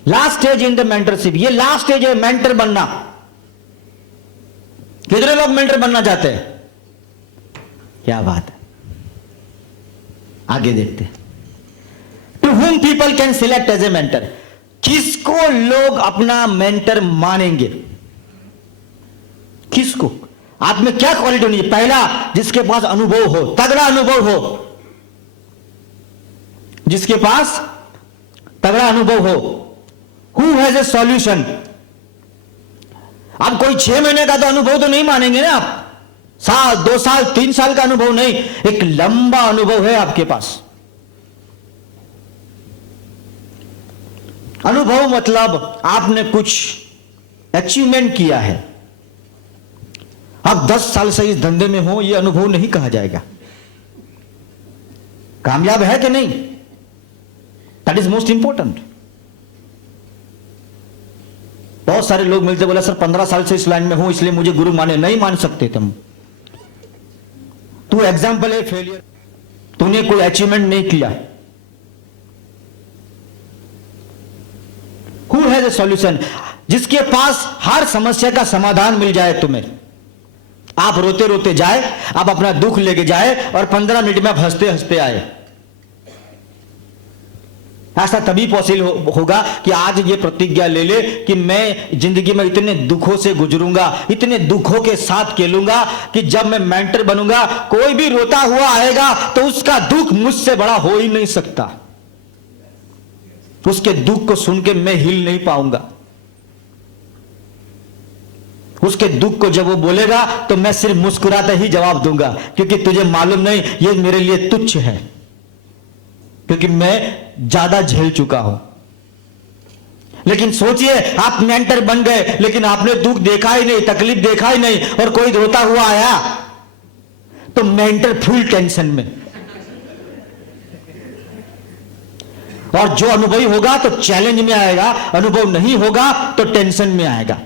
Last stage in the mentorship, ये लास्ट स्टेज है मेंटर बनना। कितने लोग मेंटर बनना चाहते हैं? क्या बात है, आगे देखते हैं। To whom people can select as a mentor, किसको लोग अपना मेंटर मानेंगे? किसको? आप में क्या क्वालिटी होनी है? पहला, जिसके पास अनुभव हो, तगड़ा अनुभव हो, जिसके पास तगड़ा अनुभव हो। Who has a solution? आप कोई 6 महीने का तो अनुभव तो नहीं मानेंगे ना आप, साल 2 साल 3 साल का अनुभव नहीं, एक लंबा अनुभव है आपके पास। अनुभव मतलब आपने कुछ अचीवमेंट किया है। आप 10 साल से इस धंधे में हो, यह अनुभव नहीं कहा जाएगा। कामयाब है कि नहीं, दैट इज मोस्ट इंपॉर्टेंट। बहुत सारे लोग मिलते, बोला सर 15 साल से इस लाइन में हूं इसलिए मुझे गुरु माने। नहीं मान सकते तुम। तू एग्जाम्पल है फेलियर, तूने कोई अचीवमेंट नहीं किया। Who has a solution? जिसके पास हर समस्या का समाधान मिल जाए तुम्हें। आप रोते रोते जाए, आप अपना दुख लेके जाए और 15 मिनट में आप हंसते हंसते आए। ऐसा तभी पॉसिबल होगा कि आज ये प्रतिज्ञा ले ले कि मैं जिंदगी में इतने दुखों से गुजरूंगा, इतने दुखों के साथ खेलूंगा कि जब मैं मेंटर बनूंगा, कोई भी रोता हुआ आएगा तो उसका दुख मुझसे बड़ा हो ही नहीं सकता। उसके दुख को सुन के मैं हिल नहीं पाऊंगा। उसके दुख को जब वो बोलेगा तो मैं सिर्फ मुस्कुराते ही जवाब दूंगा, क्योंकि तुझे मालूम नहीं ये मेरे लिए तुच्छ है, क्योंकि मैं ज्यादा झेल चुका हूं। लेकिन सोचिए, आप मेंटर बन गए लेकिन आपने दुख देखा ही नहीं, तकलीफ देखा ही नहीं, और कोई रोता हुआ आया तो मेंटर फुल टेंशन में। और जो अनुभवी होगा तो चैलेंज में आएगा, अनुभव नहीं होगा तो टेंशन में आएगा।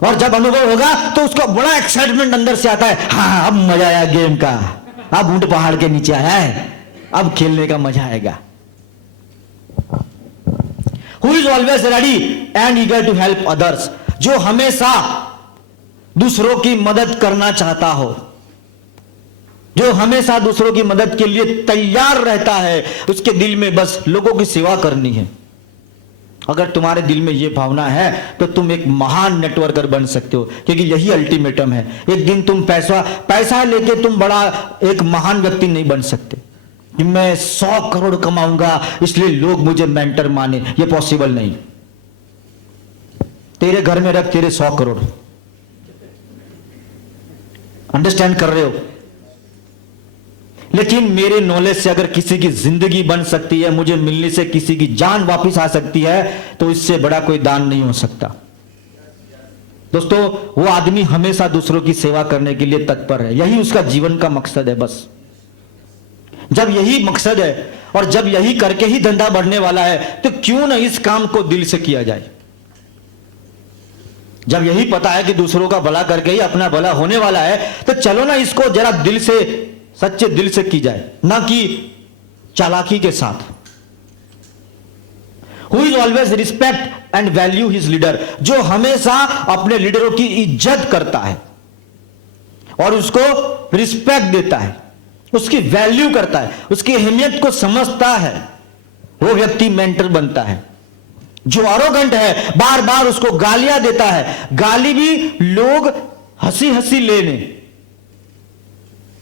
और जब अनुभव होगा तो उसको बड़ा एक्साइटमेंट अंदर से आता है, हाँ अब मजा आया गेम का, अब ऊंट पहाड़ के नीचे आया है, अब खेलने का मजा आएगा। Who is always ready and eager to help others? जो हमेशा दूसरों की मदद करना चाहता हो, जो हमेशा दूसरों की मदद के लिए तैयार रहता है, उसके दिल में बस लोगों की सेवा करनी है। अगर तुम्हारे दिल में यह भावना है तो तुम एक महान नेटवर्कर बन सकते हो, क्योंकि यही अल्टीमेटम है। एक दिन तुम पैसा लेके तुम बड़ा एक महान व्यक्ति नहीं बन सकते कि मैं 100 करोड़ कमाऊंगा इसलिए लोग मुझे मेंटर माने, ये पॉसिबल नहीं। तेरे घर में रख तेरे 100 करोड़, अंडरस्टैंड कर रहे हो? लेकिन मेरे नॉलेज से अगर किसी की जिंदगी बन सकती है, मुझे मिलने से किसी की जान वापस आ सकती है, तो इससे बड़ा कोई दान नहीं हो सकता। दोस्तों, वो आदमी हमेशा दूसरों की सेवा करने के लिए तत्पर है, यही उसका जीवन का मकसद है। बस जब यही मकसद है और जब यही करके ही धंधा बढ़ने वाला है, तो क्यों ना इस काम को दिल से किया जाए। जब यही पता है कि दूसरों का भला करके ही अपना भला होने वाला है, तो चलो ना इसको जरा दिल से, सच्चे दिल से की जाए, ना कि चालाकी के साथ। Who is always respect and value his leader? जो हमेशा अपने लीडरों की इज्जत करता है और उसको रिस्पेक्ट देता है, उसकी वैल्यू करता है, उसकी अहमियत को समझता है, वो व्यक्ति मेंटर बनता है। जो अरोगेंट है, बार बार उसको गालियां देता है, गाली भी लोग हंसी हंसी ले लें,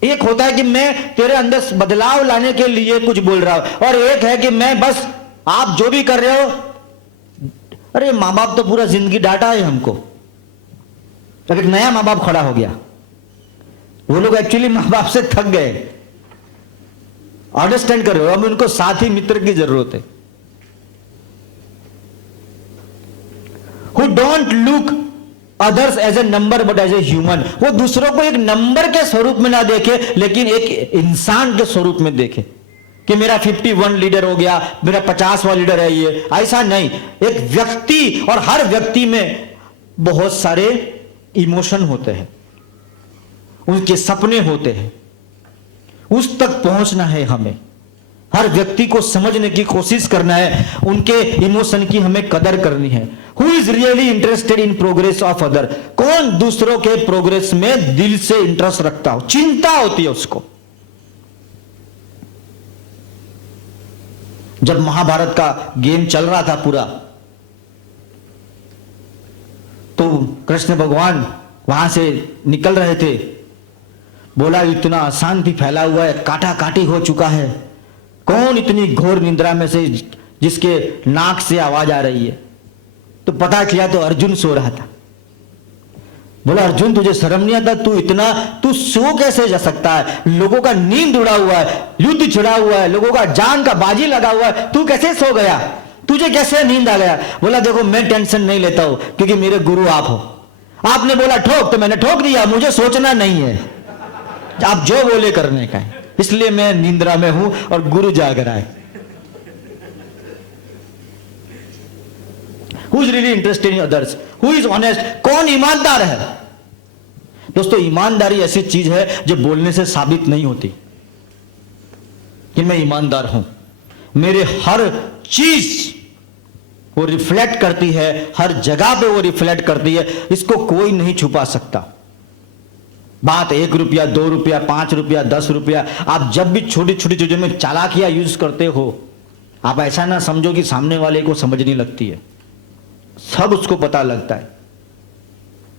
एक होता है कि मैं तेरे अंदर बदलाव लाने के लिए कुछ बोल रहा हूं, और एक है कि मैं बस आप जो भी कर रहे हो, अरे मां बाप तो पूरा जिंदगी डांटा है हमको, अब एक नया मां बाप खड़ा हो गया। वो लोग एक्चुअली मां बाप से थक गए, अंडरस्टैंड कर रहे हो, अब उनको साथी मित्र की जरूरत है। Who don't look others as a number but as a human, वो दूसरों को एक नंबर के स्वरूप में ना देखे, लेकिन एक इंसान के स्वरूप में देखे कि मेरा 51 लीडर हो गया, मेरा 50वां लीडर है ये, ऐसा नहीं। एक व्यक्ति, और हर व्यक्ति में बहुत सारे इमोशन होते हैं, उनके सपने होते हैं, उस तक पहुंचना है हमें। हर व्यक्ति को समझने की कोशिश करना है, उनके इमोशन की हमें कदर करनी है। Who is really interested in progress of other, कौन दूसरों के प्रोग्रेस में दिल से इंटरेस्ट रखता हो, चिंता होती है उसको। जब महाभारत का गेम चल रहा था पूरा, तो कृष्ण भगवान वहां से निकल रहे थे, बोला इतना अशांति फैला हुआ है, काटा काटी हो चुका है, कौन इतनी घोर निद्रा में से जिसके नाक से आवाज आ रही है। तो पता किया तो अर्जुन सो रहा था। बोला अर्जुन तुझे शर्म नहीं आता, तू सो कैसे जा सकता है, लोगों का नींद उड़ा हुआ है, युद्ध छिड़ा हुआ है, लोगों का जान का बाजी लगा हुआ है, तू कैसे सो गया, तुझे कैसे नींद आ गया। बोला देखो मैं टेंशन नहीं लेता हूं, क्योंकि मेरे गुरु आप हो, आपने बोला ठोक तो मैंने ठोक दिया, मुझे सोचना नहीं है, आप जो बोले करने का है, इसलिए मैं निंद्रा में हूं और गुरु जाग रहा है। Who is really interested in others? Who is honest? कौन ईमानदार है। दोस्तों ईमानदारी ऐसी चीज है जो बोलने से साबित नहीं होती कि मैं ईमानदार हूं। मेरे हर चीज वो रिफ्लेक्ट करती है, हर जगह पे वो रिफ्लेक्ट करती है, इसको कोई नहीं छुपा सकता। बात 1 रुपया 2 रुपया 5 रुपया 10 रुपया, आप जब भी छोटी छोटी चीजों में चालाकियां यूज करते हो, आप ऐसा ना समझो कि सामने वाले को समझ नहीं लगती है, सब उसको पता लगता है।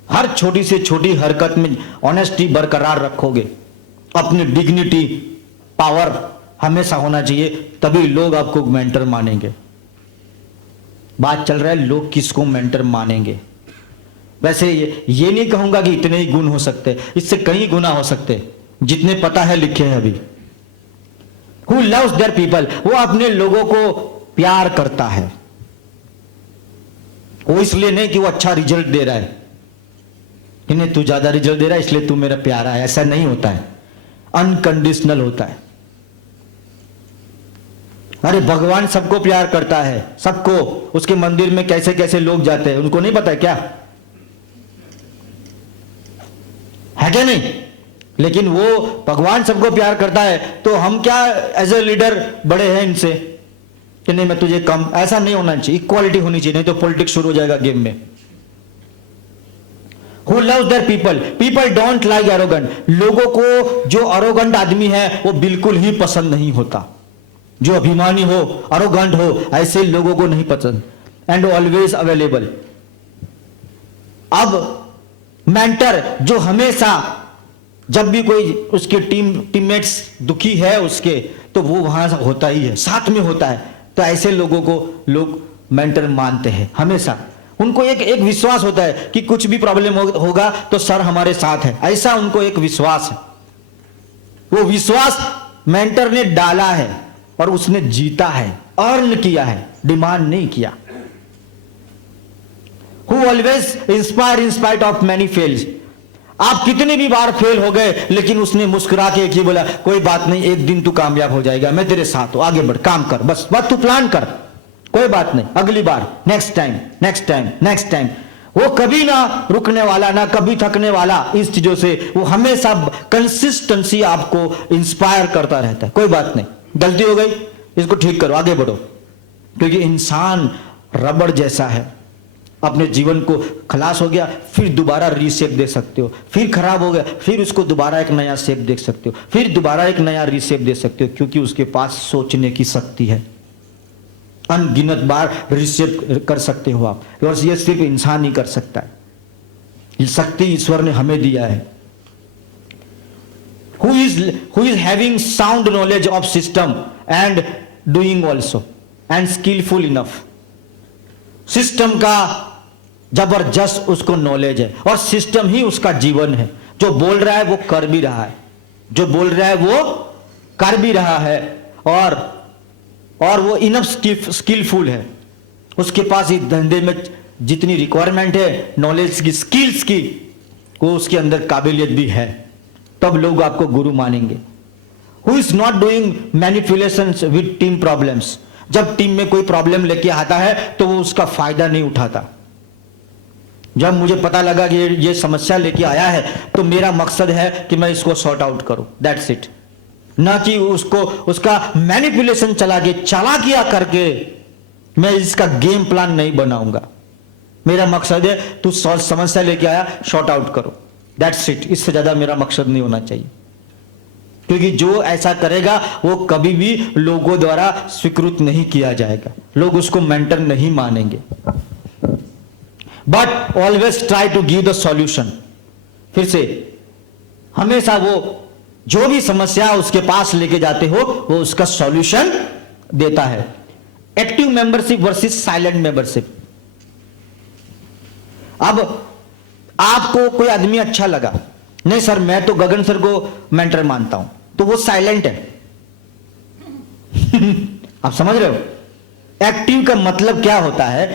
हर छोटी से छोटी हरकत में ऑनेस्टी बरकरार रखोगे, अपनी डिग्निटी पावर हमेशा होना चाहिए, तभी लोग आपको मेंटर मानेंगे। बात चल रहा है लोग किसको मेंटर मानेंगे। वैसे ये नहीं कहूंगा कि इतने ही गुण हो सकते, इससे कई गुना हो सकते, जितने पता है लिखे हैं अभी। Who loves their people, वो अपने लोगों को प्यार करता है। वो इसलिए नहीं कि वो अच्छा रिजल्ट दे रहा है, इन्हें तू ज्यादा रिजल्ट दे रहा है इसलिए तू मेरा प्यारा है, ऐसा नहीं होता है, अनकंडीशनल होता है। अरे भगवान सबको प्यार करता है, सबको। उसके मंदिर में कैसे कैसे लोग जाते हैं, उनको नहीं पता है क्या, है क्या नहीं। लेकिन वो भगवान सबको प्यार करता है, तो हम क्या एज ए लीडर बड़े हैं इनसे कि नहीं मैं तुझे कम, ऐसा नहीं होना चाहिए, इक्वालिटी होनी चाहिए, नहीं तो पॉलिटिक्स शुरू हो जाएगा गेम में। Who loves their people? People don't like arrogant. लोगों को जो अरोगेंट आदमी है वो बिल्कुल ही पसंद नहीं होता, जो अभिमानी हो, अरोगेंट हो, ऐसे लोगों को नहीं पसंद। And always available. अब मेंटर जो हमेशा, जब भी कोई उसके टीममेट्स दुखी है उसके, तो वो वहां होता ही है, साथ में होता है। तो ऐसे लोगों को लोग मेंटर मानते हैं हमेशा। उनको एक विश्वास होता है कि कुछ भी प्रॉब्लम होगा तो सर हमारे साथ है, ऐसा उनको एक विश्वास है। वो विश्वास मेंटर ने डाला है और उसने जीता है, अर्न किया है, डिमांड नहीं किया। Who always inspire in spite of many fails. आप कितनी भी बार फेल हो गए, लेकिन उसने मुस्कुरा के एक ही बोला, कोई बात नहीं, एक दिन तू कामयाब हो जाएगा, मैं तेरे साथ हूं, आगे बढ़, काम कर, बस तू प्लान कर, कोई बात नहीं, अगली बार, next time, next time, next time. वो कभी ना रुकने वाला, ना कभी थकने वाला इस चीजों से। वो हमेशा कंसिस्टेंसी आपको इंस्पायर करता रहता है। कोई बात नहीं, गलती हो गई, इसको ठीक करो, आगे बढ़ो। क्योंकि इंसान रबड़ जैसा है, अपने जीवन को खलास हो गया, फिर दोबारा रीशेप दे सकते हो, फिर खराब हो गया, फिर उसको दोबारा एक नया शेप दे सकते हो, फिर दोबारा एक नया रीशेप दे सकते हो, क्योंकि उसके पास सोचने की शक्ति है। अनगिनत बार रीशेप कर सकते हो आप, और ये सिर्फ इंसान ही कर सकता है, ये शक्ति ईश्वर ने हमें दिया है। Who is having sound knowledge of system and doing also and skillful enough. System का जबरदस्त उसको नॉलेज है और सिस्टम ही उसका जीवन है। जो बोल रहा है वो कर भी रहा है, जो बोल रहा है वो कर भी रहा है, और वो इनफ स्किलफुल है। उसके पास इस धंधे में जितनी रिक्वायरमेंट है नॉलेज की, स्किल्स की, वो उसके अंदर काबिलियत भी है, तब लोग आपको गुरु मानेंगे। Who is not doing manipulations with team problems, जब टीम में कोई प्रॉब्लम लेके आता है तो वो उसका फायदा नहीं उठाता। जब मुझे पता लगा कि ये समस्या लेके आया है तो मेरा मकसद है कि मैं इसको सॉर्ट आउट करूं, दैट्स इट। ना कि उसको उसका मैनिपुलेशन चला के चालाकियां करके मैं इसका गेम प्लान नहीं बनाऊंगा। मेरा मकसद है तू समस्या लेके आया, सॉर्ट आउट करो, दैट्स इट। इससे ज्यादा मेरा मकसद नहीं होना चाहिए, क्योंकि जो ऐसा करेगा वो कभी भी लोगों द्वारा स्वीकृत नहीं किया जाएगा, लोग उसको मेंटर नहीं मानेंगे। But always try to give the solution. फिर से हमेशा वो जो भी समस्या उसके पास लेके जाते हो वो उसका सॉल्यूशन देता है। Active membership versus silent membership. अब आपको कोई आदमी अच्छा लगा, नहीं सर मैं तो गगन सर को मेंटर मानता हूं, तो वो साइलेंट है। आप समझ रहे हो एक्टिव का मतलब क्या होता है?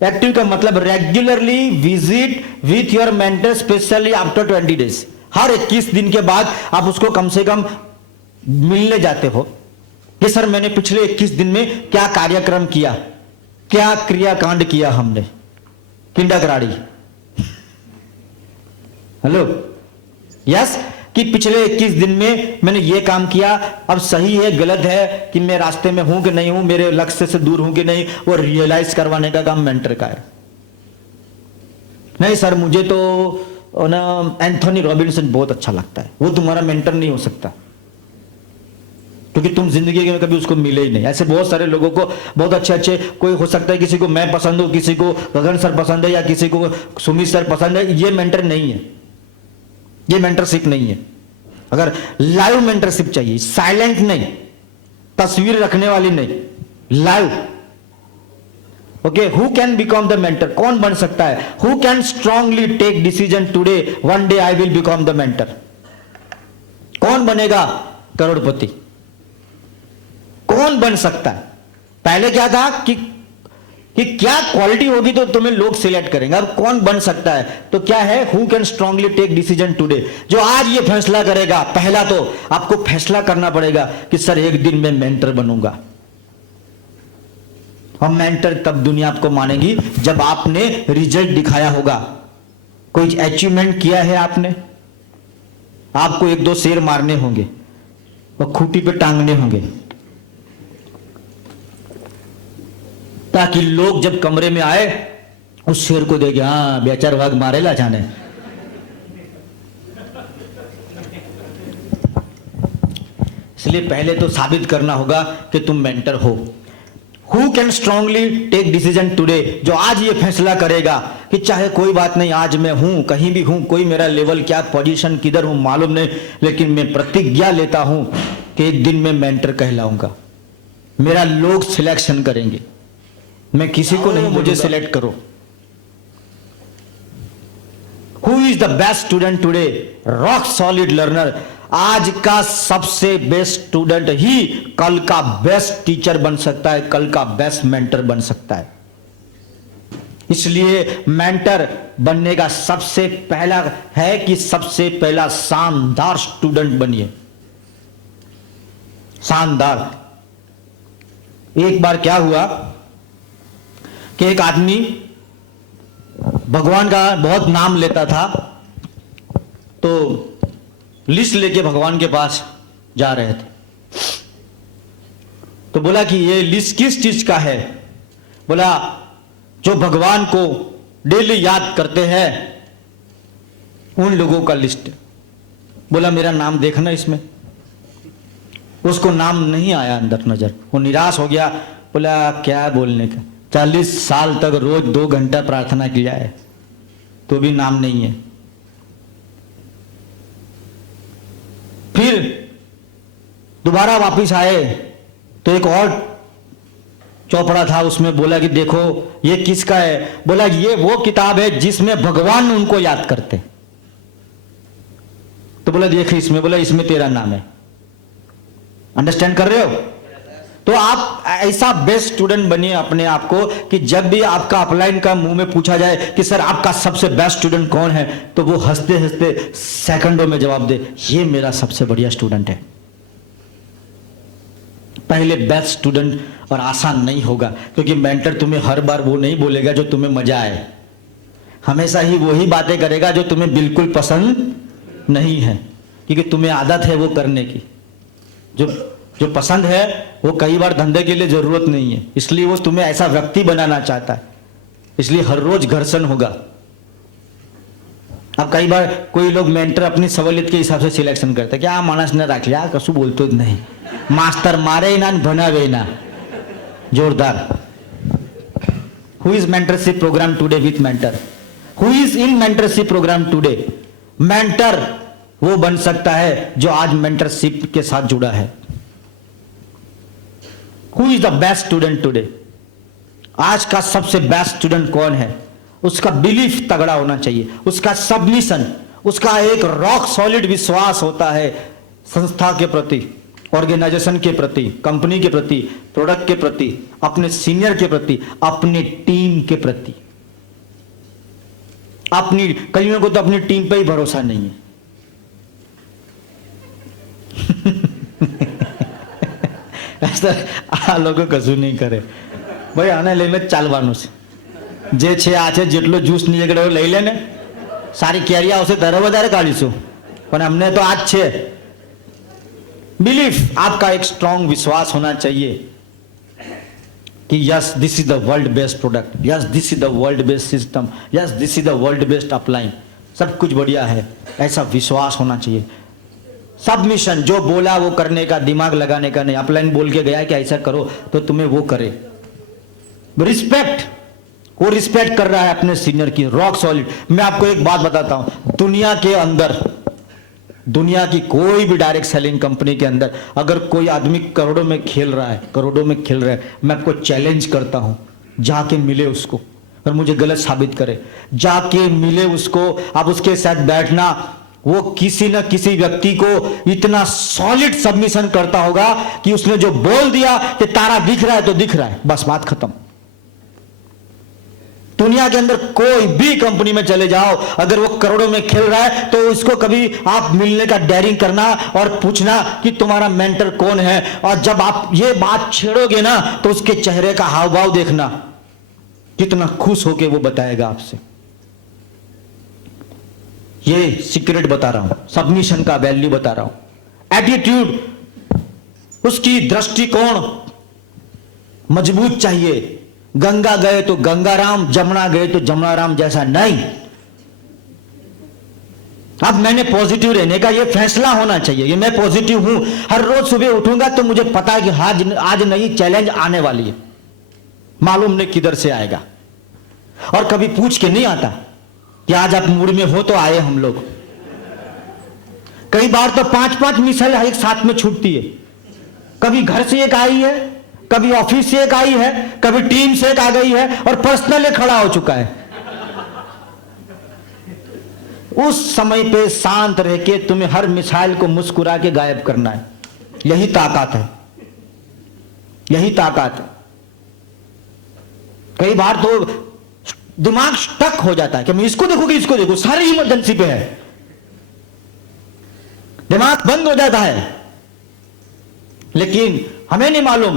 एक्टिव का मतलब regularly visit with your mentor specially after 20 days. हर 21 दिन के बाद आप उसको कम से कम मिलने जाते हो कि सर मैंने पिछले 21 दिन में क्या कार्यक्रम किया, क्या क्रियाकांड किया हमने, किंडरगार्टन। हेलो, यस, कि पिछले 21 दिन में मैंने ये काम किया, अब सही है गलत है, कि मैं रास्ते में हूं कि नहीं हूं, मेरे लक्ष्य से दूर हूं कि नहीं, वो रियलाइज करवाने का काम मेंटर का है। नहीं सर मुझे तो ना एंथोनी रॉबिन्सन बहुत अच्छा लगता है, वो तुम्हारा मेंटर नहीं हो सकता क्योंकि तुम जिंदगी में कभी उसको मिले ही नहीं। ऐसे बहुत सारे लोगों को बहुत अच्छे अच्छे, कोई हो सकता है किसी को मैं पसंद हूं, किसी को गगन सर पसंद है, या किसी को सुमित सर पसंद है, ये मेंटर नहीं है, ये मेंटरशिप नहीं है। अगर लाइव मेंटरशिप चाहिए, साइलेंट नहीं, तस्वीर रखने वाली नहीं, live. Okay, who can become the mentor? कौन बन सकता है? Who can strongly take decision today, one day I will become the mentor? कौन बनेगा करोड़पति? कौन बन सकता है? पहले क्या था कि क्या क्वालिटी होगी तो तुम्हें लोग सिलेक्ट करेंगे। अब कौन बन सकता है? तो क्या है? Who can strongly take decision today, जो आज ये फैसला करेगा। पहला तो आपको फैसला करना पड़ेगा कि सर एक दिन मैं मेंटर बनूंगा। और मेंटर तब दुनिया आपको मानेगी जब आपने रिजल्ट दिखाया होगा, कोई अचीवमेंट किया है आपने। आपको 1-2 शेर मारने होंगे और खूंटी पे टांगने होंगे, ताकि लोग जब कमरे में आए उस शेर को देखे, हाँ बेचार भाग मारेला जाने। इसलिए पहले तो साबित करना होगा कि तुम मेंटर हो। Who can strongly take decision today, जो आज ये फैसला करेगा कि चाहे कोई बात नहीं, आज मैं हूं, कहीं भी हूं, कोई मेरा लेवल क्या, पोजीशन किधर हूं मालूम नहीं, लेकिन मैं प्रतिज्ञा लेता हूं कि एक दिन मैं मेंटर कहलाऊंगा। मेरा लोग सिलेक्शन करेंगे, मैं किसी को नहीं, मुझे सिलेक्ट करो। Who is the best student today? Rock solid learner. आज का सबसे बेस्ट स्टूडेंट ही कल का बेस्ट टीचर बन सकता है, कल का बेस्ट मेंटर बन सकता है। इसलिए मेंटर बनने का सबसे पहला है कि सबसे पहला शानदार स्टूडेंट बनिए, शानदार। एक बार क्या हुआ कि एक आदमी भगवान का बहुत नाम लेता था, तो लिस्ट लेके भगवान के पास जा रहे थे। तो बोला कि ये लिस्ट किस चीज का है? बोला जो भगवान को डेली याद करते हैं उन लोगों का लिस्ट। बोला मेरा नाम देखना इसमें। उसको नाम नहीं आया अंदर नजर, वो निराश हो गया। बोला क्या बोलने का, 40 साल तक रोज 2 घंटा प्रार्थना किया है तो भी नाम नहीं है। फिर दोबारा वापिस आए तो एक और चौपड़ा था, उसमें बोला कि देखो ये किसका है? बोला ये वो किताब है जिसमें भगवान उनको याद करते। तो बोला देख इसमें, बोला इसमें तेरा नाम है। अंडरस्टैंड कर रहे हो? तो आप ऐसा बेस्ट स्टूडेंट बनिए अपने आप को कि जब भी आपका अपलाइन का मुंह में पूछा जाए कि सर आपका सबसे बेस्ट स्टूडेंट कौन है, तो वो हंसते हंसते सेकंडों में जवाब दे, ये मेरा सबसे बढ़िया स्टूडेंट है। पहले बेस्ट स्टूडेंट और आसान नहीं होगा, क्योंकि मेंटर तुम्हें हर बार वो नहीं बोलेगा जो तुम्हें मजा आए, हमेशा ही वही बातें करेगा जो तुम्हें बिल्कुल पसंद नहीं है, क्योंकि तुम्हें आदत है वो करने की। जो पसंद है वो कई बार धंधे के लिए जरूरत नहीं है, इसलिए वो तुम्हें ऐसा व्यक्ति बनाना चाहता है, इसलिए हर रोज घर्षण होगा। अब कई बार कोई लोग मेंटर अपनी सहूलियत के हिसाब से सिलेक्शन करते, क्या मानस ने रख लिया, कसु बोलते नहीं, मास्टर मारे ना बनावे ना। जोरदार। Who is mentorship program today with mentor? Who is in mentorship program today? Mentor वो बन सकता है जो आज मेंटरशिप के साथ जुड़ा है। Who is the best student today? आज का सबसे बेस्ट स्टूडेंट कौन है? उसका बिलीफ तगड़ा होना चाहिए, उसका सबमिशन, उसका एक रॉक सॉलिड विश्वास होता है संस्था के प्रति, ऑर्गेनाइजेशन के प्रति, कंपनी के प्रति, प्रोडक्ट के प्रति, अपने सीनियर के प्रति, अपनी टीम के प्रति। अपनी कईयों को तो अपनी टीम पे ही भरोसा नहीं है। ऐसा आ लोगों कશું नहीं करे भाई, આને લઈને ચાલવાનું છે, જે છે આ છે, જેટલો જ્યુસ નીકળે લઈ લે ને, સારી કેરી આવશે ત્યારે વધારે કાઢીશું, પણ અમને તો આ જ છે। बिलीफ, आपका एक स्ट्रॉन्ग विश्वास होना चाहिए कि yes this is the world best product, yes this is the world best system, yes this is the world best upline, सब कुछ बढ़िया है, ऐसा विश्वास होना चाहिए। सबमिशन, जो बोला वो करने का, दिमाग लगाने का नहीं। अपलाइन बोल के गया कि ऐसा करो तो तुम्हें वो करे। रिस्पेक्ट, वो रिस्पेक्ट कर रहा है अपने सीनियर की, रॉक सॉलिड। मैं आपको एक बात बताता हूं, दुनिया के अंदर, दुनिया की कोई भी डायरेक्ट सेलिंग कंपनी के अंदर अगर कोई आदमी करोड़ों में खेल रहा है, करोड़ों में खेल रहा है, मैं आपको चैलेंज करता हूं, जाके मिले उसको और मुझे गलत साबित करे, जाके मिले उसको, आप उसके साथ बैठना, वो किसी न किसी व्यक्ति को इतना सॉलिड सबमिशन करता होगा कि उसने जो बोल दिया कि तारा दिख रहा है तो दिख रहा है, बस बात खत्म। दुनिया के अंदर कोई भी कंपनी में चले जाओ, अगर वो करोड़ों में खेल रहा है तो उसको कभी आप मिलने का डेयरिंग करना और पूछना कि तुम्हारा मेंटर कौन है, और जब आप ये बात छेड़ोगे ना तो उसके चेहरे का हाव भाव देखना, कितना खुश होके वो बताएगा आपसे। ये सीक्रेट बता रहा हूं, सबमिशन का वैल्यू बता रहा हूं। एटीट्यूड, उसकी दृष्टिकोण मजबूत चाहिए। गंगा गए तो गंगा राम, जमुना गए तो जमुना राम जैसा नहीं। अब मैंने पॉजिटिव रहने का ये फैसला होना चाहिए, ये मैं पॉजिटिव हूं, हर रोज सुबह उठूंगा तो मुझे पता है कि आज नई चैलेंज आने वाली है, मालूम नहीं किधर से आएगा, और कभी पूछ के नहीं आता कि आज आप मूड में हो तो आए हम लोग। कई बार तो 5-5 मिसाइल एक साथ में छूटती है, कभी घर से एक आई है, कभी ऑफिस से एक आई है, कभी टीम से एक आ गई है, और पर्सनल एक खड़ा हो चुका है। उस समय पे शांत रह के तुम्हें हर मिसाइल को मुस्कुरा के गायब करना है। यही ताकत है, यही ताकत है। कई बार तो दिमाग स्टक हो जाता है कि मैं इसको देखूं कि इसको देखूं, सारी इमरजेंसी पे है, दिमाग बंद हो जाता है। लेकिन हमें नहीं मालूम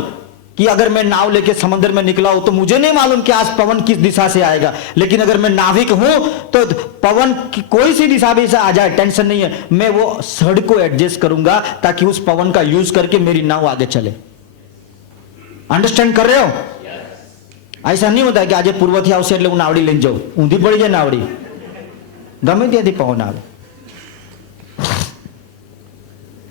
कि अगर मैं नाव लेके समंदर में निकला हूं तो मुझे नहीं मालूम कि आज पवन किस दिशा से आएगा, लेकिन अगर मैं नाविक हूं तो पवन की कोई सी दिशा भी से आ जाए टेंशन नहीं है, मैं वो सड़क को एडजस्ट करूंगा ताकि उस पवन का यूज करके मेरी नाव आगे चले। अंडरस्टैंड कर रहे हो? ऐसा नहीं होता है कि आज पूर्वથી આવશે એટલે હું નાવડી લઈને જાઉં, ઊંધી પડી જાય નાવડી, ગમે ત્યાંથી પવન આવે।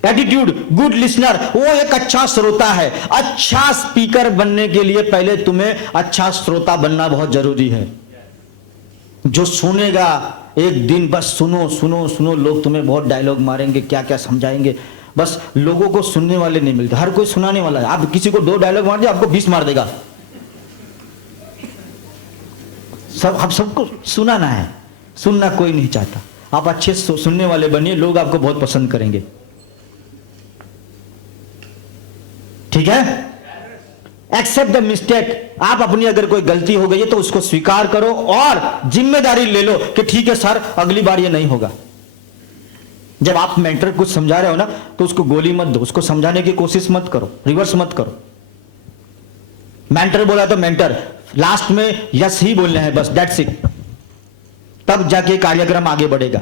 एटीट्यूड, गुड लिसनर, वो एक अच्छा श्रोता है। अच्छा स्पीकर बनने के लिए पहले तुम्हें अच्छा श्रोता बनना बहुत जरूरी है। जो सुनेगा, एक दिन बस सुनो सुनो सुनो, लोग तुम्हें बहुत डायलॉग मारेंगे, क्या क्या समझाएंगे, बस लोगों को सुनने वाले नहीं मिलते, हर कोई सुनाने वाला है। आप किसी को 2 डायलॉग मार दिया, आपको 20 मार देगा। आप सबको सुनाना है, सुनना कोई नहीं चाहता। आप अच्छे सुनने वाले बनिए, लोग आपको बहुत पसंद करेंगे। ठीक है? Accept the mistake. आप अपनी अगर कोई गलती हो गई है तो उसको स्वीकार करो और जिम्मेदारी ले लो कि ठीक है सर, अगली बार ये नहीं होगा। जब आप मेंटर कुछ समझा रहे हो ना, तो उसको गोली मत दो, उसको समझाने की कोशिश मत करो, रिवर्स मत करो। मेंटर बोला तो मेंटर लास्ट में यस ही बोलना है, बस दैट्स इट। तब जाके कार्यक्रम आगे बढ़ेगा।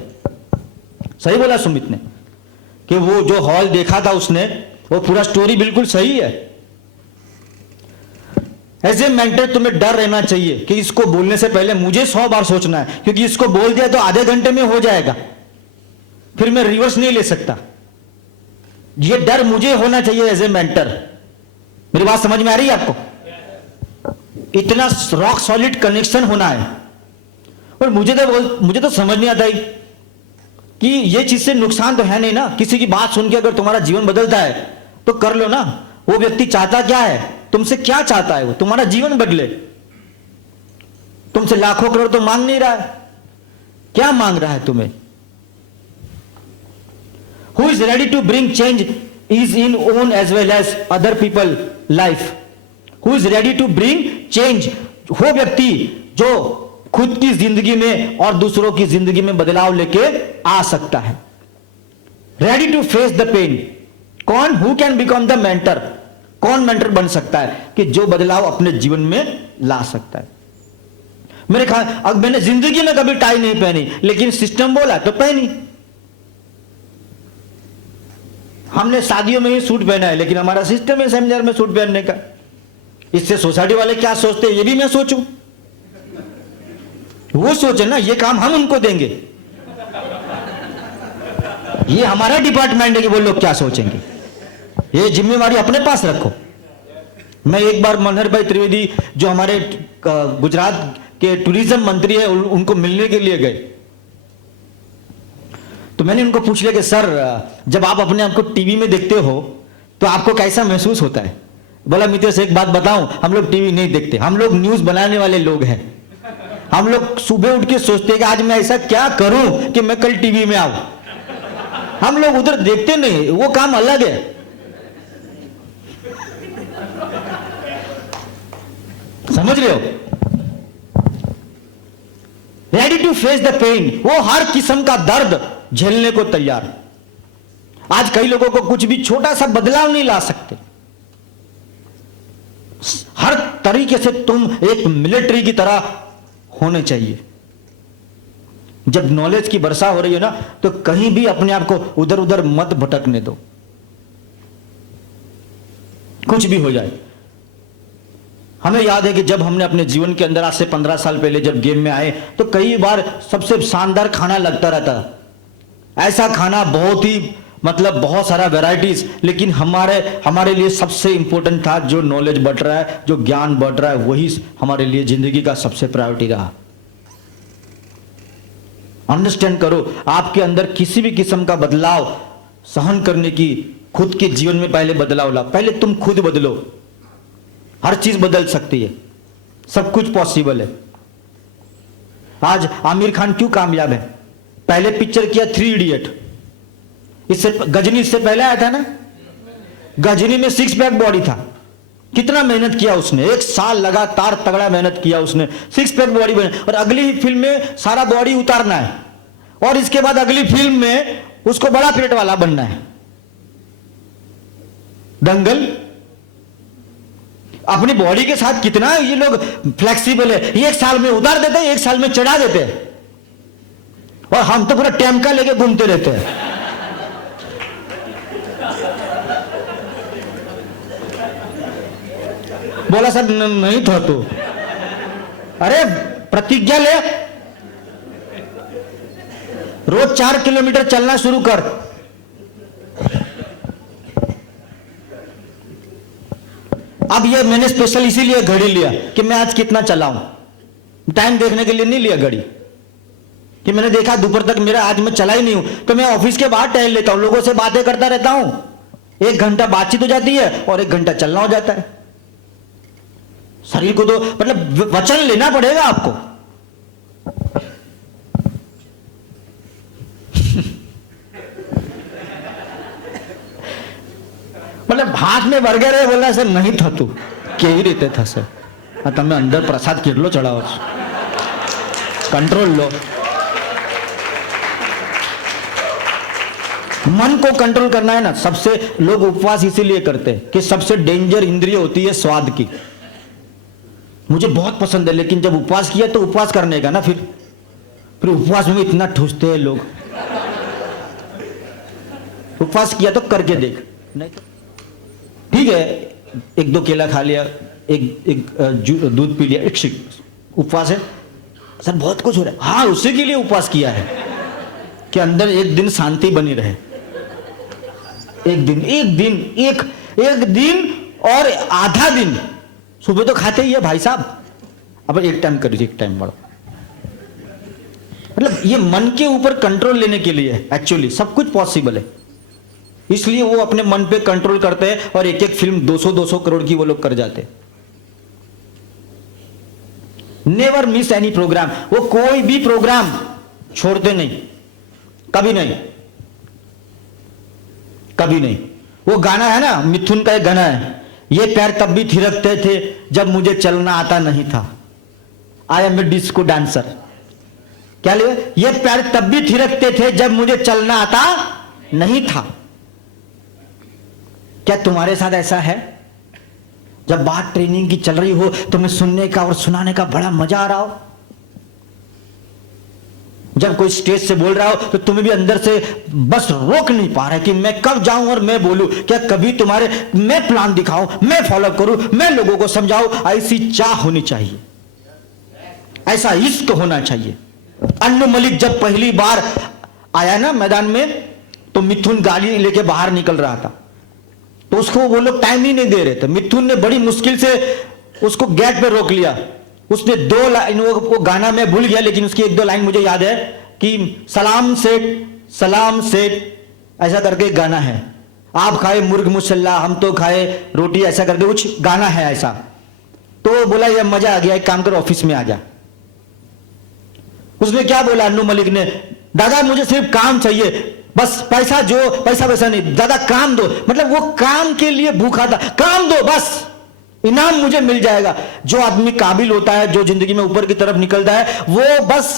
सही बोला सुमित ने कि वो जो हॉल देखा था उसने, वो पूरा स्टोरी बिल्कुल सही है। एज ए मेंटर तुम्हें डर रहना चाहिए कि इसको बोलने से पहले मुझे 100 बार सोचना है, क्योंकि इसको बोल दिया तो आधे घंटे में हो जाएगा, फिर मैं रिवर्स नहीं ले सकता। ये डर मुझे होना चाहिए एज ए मेंटर। मेरी बात समझ में आ रही है आपको? इतना रॉक सॉलिड कनेक्शन होना है। और मुझे तो समझ नहीं आता है कि ये चीज से नुकसान तो है नहीं ना। किसी की बात सुन के अगर तुम्हारा जीवन बदलता है तो कर लो ना। वो व्यक्ति चाहता क्या है, तुमसे क्या चाहता है? वो तुम्हारा जीवन बदले। तुमसे लाखों करोड़ तो मांग नहीं रहा है, क्या मांग रहा है तुम्हें? Who is ready to bring change is in own as well as other people life. Who is ready to bring change? वो व्यक्ति जो खुद की जिंदगी में और दूसरों की जिंदगी में बदलाव लेके आ सकता है। Ready to face the pain. कौन? Who can become the mentor? कौन मेंटर बन सकता है कि जो बदलाव अपने जीवन में ला सकता है? मेरे ख्याल, अब मैंने जिंदगी में कभी टाई नहीं पहनी, लेकिन सिस्टम बोला तो पहनी। हमने शादियों में ही सूट पहना है, लेकिन हमारा सिस्टम है सेमिनार में सूट पहनने का। इससे सोसाइटी वाले क्या सोचते हैं ये भी मैं सोचूं। वो सोचे ना, ये काम हम उनको देंगे, ये हमारा डिपार्टमेंट है कि वो लोग क्या सोचेंगे। ये जिम्मेवारी अपने पास रखो। मैं एक बार मनहर भाई त्रिवेदी जो हमारे गुजरात के टूरिज्म मंत्री है, उनको मिलने के लिए गए। तो मैंने उनको पूछ लिया कि सर, जब आप अपने आप को टीवी में देखते हो तो आपको कैसा महसूस होता है? बोला मितेश एक बात बताऊं, हम लोग टीवी नहीं देखते, हम लोग न्यूज बनाने वाले लोग हैं। हम लोग सुबह उठ के सोचते हैं कि आज मैं ऐसा क्या करूं कि मैं कल टीवी में आऊं। हम लोग उधर देखते नहीं, वो काम अलग है। समझ रहे हो? Ready to face the pain. वो हर किस्म का दर्द झेलने को तैयार। आज कई लोगों को कुछ भी छोटा सा बदलाव नहीं ला सकते। हर तरीके से तुम एक मिलिट्री की तरह होने चाहिए। जब नॉलेज की वर्षा हो रही है ना, तो कहीं भी अपने आप को उधर उधर मत भटकने दो, कुछ भी हो जाए। हमें याद है कि जब हमने अपने जीवन के अंदर आज से 15 साल पहले जब गेम में आए, तो कई बार सबसे शानदार खाना लगता रहता। ऐसा खाना बहुत ही बहुत सारा वैरायटीज, लेकिन हमारे लिए सबसे इंपॉर्टेंट था जो नॉलेज बढ़ रहा है, जो ज्ञान बढ़ रहा है, वही हमारे लिए जिंदगी का सबसे प्रायोरिटी रहा। अंडरस्टैंड करो, आपके अंदर किसी भी किस्म का बदलाव सहन करने की, खुद के जीवन में पहले बदलाव ला। पहले तुम खुद बदलो, हर चीज बदल सकती है, सब कुछ पॉसिबल है। आज आमिर खान क्यों कामयाब है? पहले पिक्चर किया 3 इडियट, इससे गजनी इससे पहले आया था ना। गजनी में 6 पैक बॉडी था। कितना मेहनत किया उसने, 1 साल लगातार तगड़ा मेहनत किया उसने, 6 पैक बॉडी बने। और अगली फिल्म में सारा बॉडी उतारना है, और इसके बाद अगली फिल्म में उसको बड़ा पेट वाला बनना है। दंगल अपनी बॉडी के साथ कितना ये लोग फ्लेक्सिबल है। 1 साल में उतार देते हैं, 1 साल में चढ़ा देते हैं, और हम तो पूरा टेमका लेके घूमते रहते हैं। बोला सर नहीं था तो। अरे प्रतिज्ञा ले, रोज 4 किलोमीटर चलना शुरू कर। अब ये मैंने स्पेशल इसीलिए घड़ी लिया कि मैं आज कितना चलाऊं, टाइम देखने के लिए नहीं लिया घड़ी। कि मैंने देखा दोपहर तक मेरा, आज मैं चला ही नहीं हूं, तो मैं ऑफिस के बाहर टहल लेता हूं, लोगों से बातें करता रहता हूं, 1 घंटा बातचीत हो जाती है और 1 घंटा चलना हो जाता है। शरीर को तो मतलब वचन लेना पड़ेगा आपको। मतलब हाथ में बर्गर है, बोला सर नहीं था तू કેવી રીતે થશે? તમે અંદર પ્રસાદ કેટલો ચડાવો છો? कंट्रोल लो, मन को कंट्रोल करना है ना। सबसे लोग उपवास इसीलिए करते हैं कि सबसे डेंजर इंद्रिय होती है स्वाद की। मुझे बहुत पसंद है, लेकिन जब उपवास किया तो उपवास करने का ना, फिर उपवास में इतना ठूसते हैं लोग। उपवास किया तो करके देख, नहीं तो ठीक है 1-2 केला खा लिया, एक दूध पी लिया, उपवास है सर, बहुत कुछ हो रहा है। हाँ, उसी के लिए उपवास किया है कि अंदर एक दिन शांति बनी रहे। एक दिन और आधा दिन। सुबह तो खाते ही है भाई साहब, अब एक टाइम करिए, एक टाइम बढ़ो। मतलब ये मन के ऊपर कंट्रोल लेने के लिए एक्चुअली सब कुछ पॉसिबल है, इसलिए वो अपने मन पे कंट्रोल करते हैं और एक फिल्म 200-200 करोड़ की वो लोग कर जाते हैं। नेवर मिस एनी प्रोग्राम, वो कोई भी प्रोग्राम छोड़ते नहीं, कभी नहीं, कभी नहीं। वो गाना है ना, मिथुन का एक गाना है, ये पैर तब भी थिरकते थे जब मुझे चलना आता नहीं था, I am a disco dancer. क्या ले, ये पैर तब भी थिरकते थे जब मुझे चलना आता नहीं था। क्या तुम्हारे साथ ऐसा है? जब बात ट्रेनिंग की चल रही हो, तुम्हें सुनने का और सुनाने का बड़ा मजा आ रहा हो, जब कोई स्टेज से बोल रहा हो तो तुम्हें भी अंदर से बस रोक नहीं पा रहे कि मैं कब जाऊं और मैं बोलूं। क्या कभी तुम्हारे, मैं प्लान दिखाऊं, मैं फॉलो करूं, मैं लोगों को समझाऊं? ऐसी चाह होनी चाहिए, ऐसा इश्क होना चाहिए। अन्नू मलिक जब पहली बार आया ना मैदान में, तो मिथुन गाड़ी लेके बाहर निकल रहा था, तो उसको वो लोग टाइम ही नहीं दे रहे थे। मिथुन ने बड़ी मुश्किल से उसको गेट पे रोक लिया। उसने 2 लाइन, वो गाना मैं भूल गया, लेकिन उसकी 1-2 लाइन मुझे याद है कि सलाम सेठ ऐसा करके एक गाना है, आप खाए मुर्ग मुसल्ला हम तो खाए रोटी, ऐसा करके कुछ गाना है ऐसा। तो बोला ये मजा आ गया, एक काम कर ऑफिस में आ जा। उसने क्या बोला अन्नू मलिक ने, दादा मुझे सिर्फ काम चाहिए, बस पैसा वैसा नहीं, दादा काम दो। मतलब वो काम के लिए भूखा था, काम दो बस, इनाम मुझे मिल जाएगा। जो आदमी काबिल होता है, जो जिंदगी में ऊपर की तरफ निकलता है, वो बस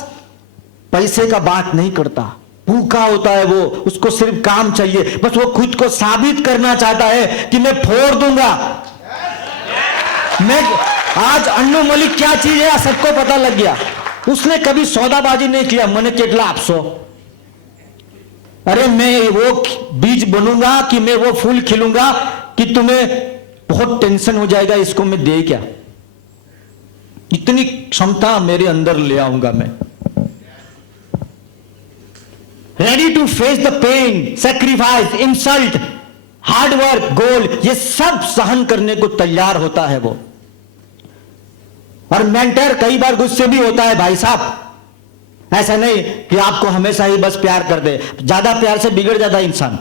पैसे का बात नहीं करता, भूखा होता है वो, उसको सिर्फ काम चाहिए। बस वो खुद को साबित करना चाहता है कि मैं फोड़ दूंगा। मैं आज अन्नू मलिक क्या चीज है सबको पता लग गया। उसने कभी सौदाबाजी नहीं किया, मैंने केटला आपसो, अरे मैं वो बीज बनूंगा कि मैं वो फूल खिलूंगा कि तुम्हें बहुत टेंशन हो जाएगा, इसको मैं दे क्या, इतनी क्षमता मेरे अंदर ले आऊंगा मैं। Ready to face the pain, sacrifice, insult, hard work, goal, ये सब सहन करने को तैयार होता है वो। और मेंटर कई बार गुस्से भी होता है भाई साहब, ऐसा नहीं कि आपको हमेशा ही बस प्यार कर दे, ज्यादा प्यार से बिगड़ जाता है इंसान।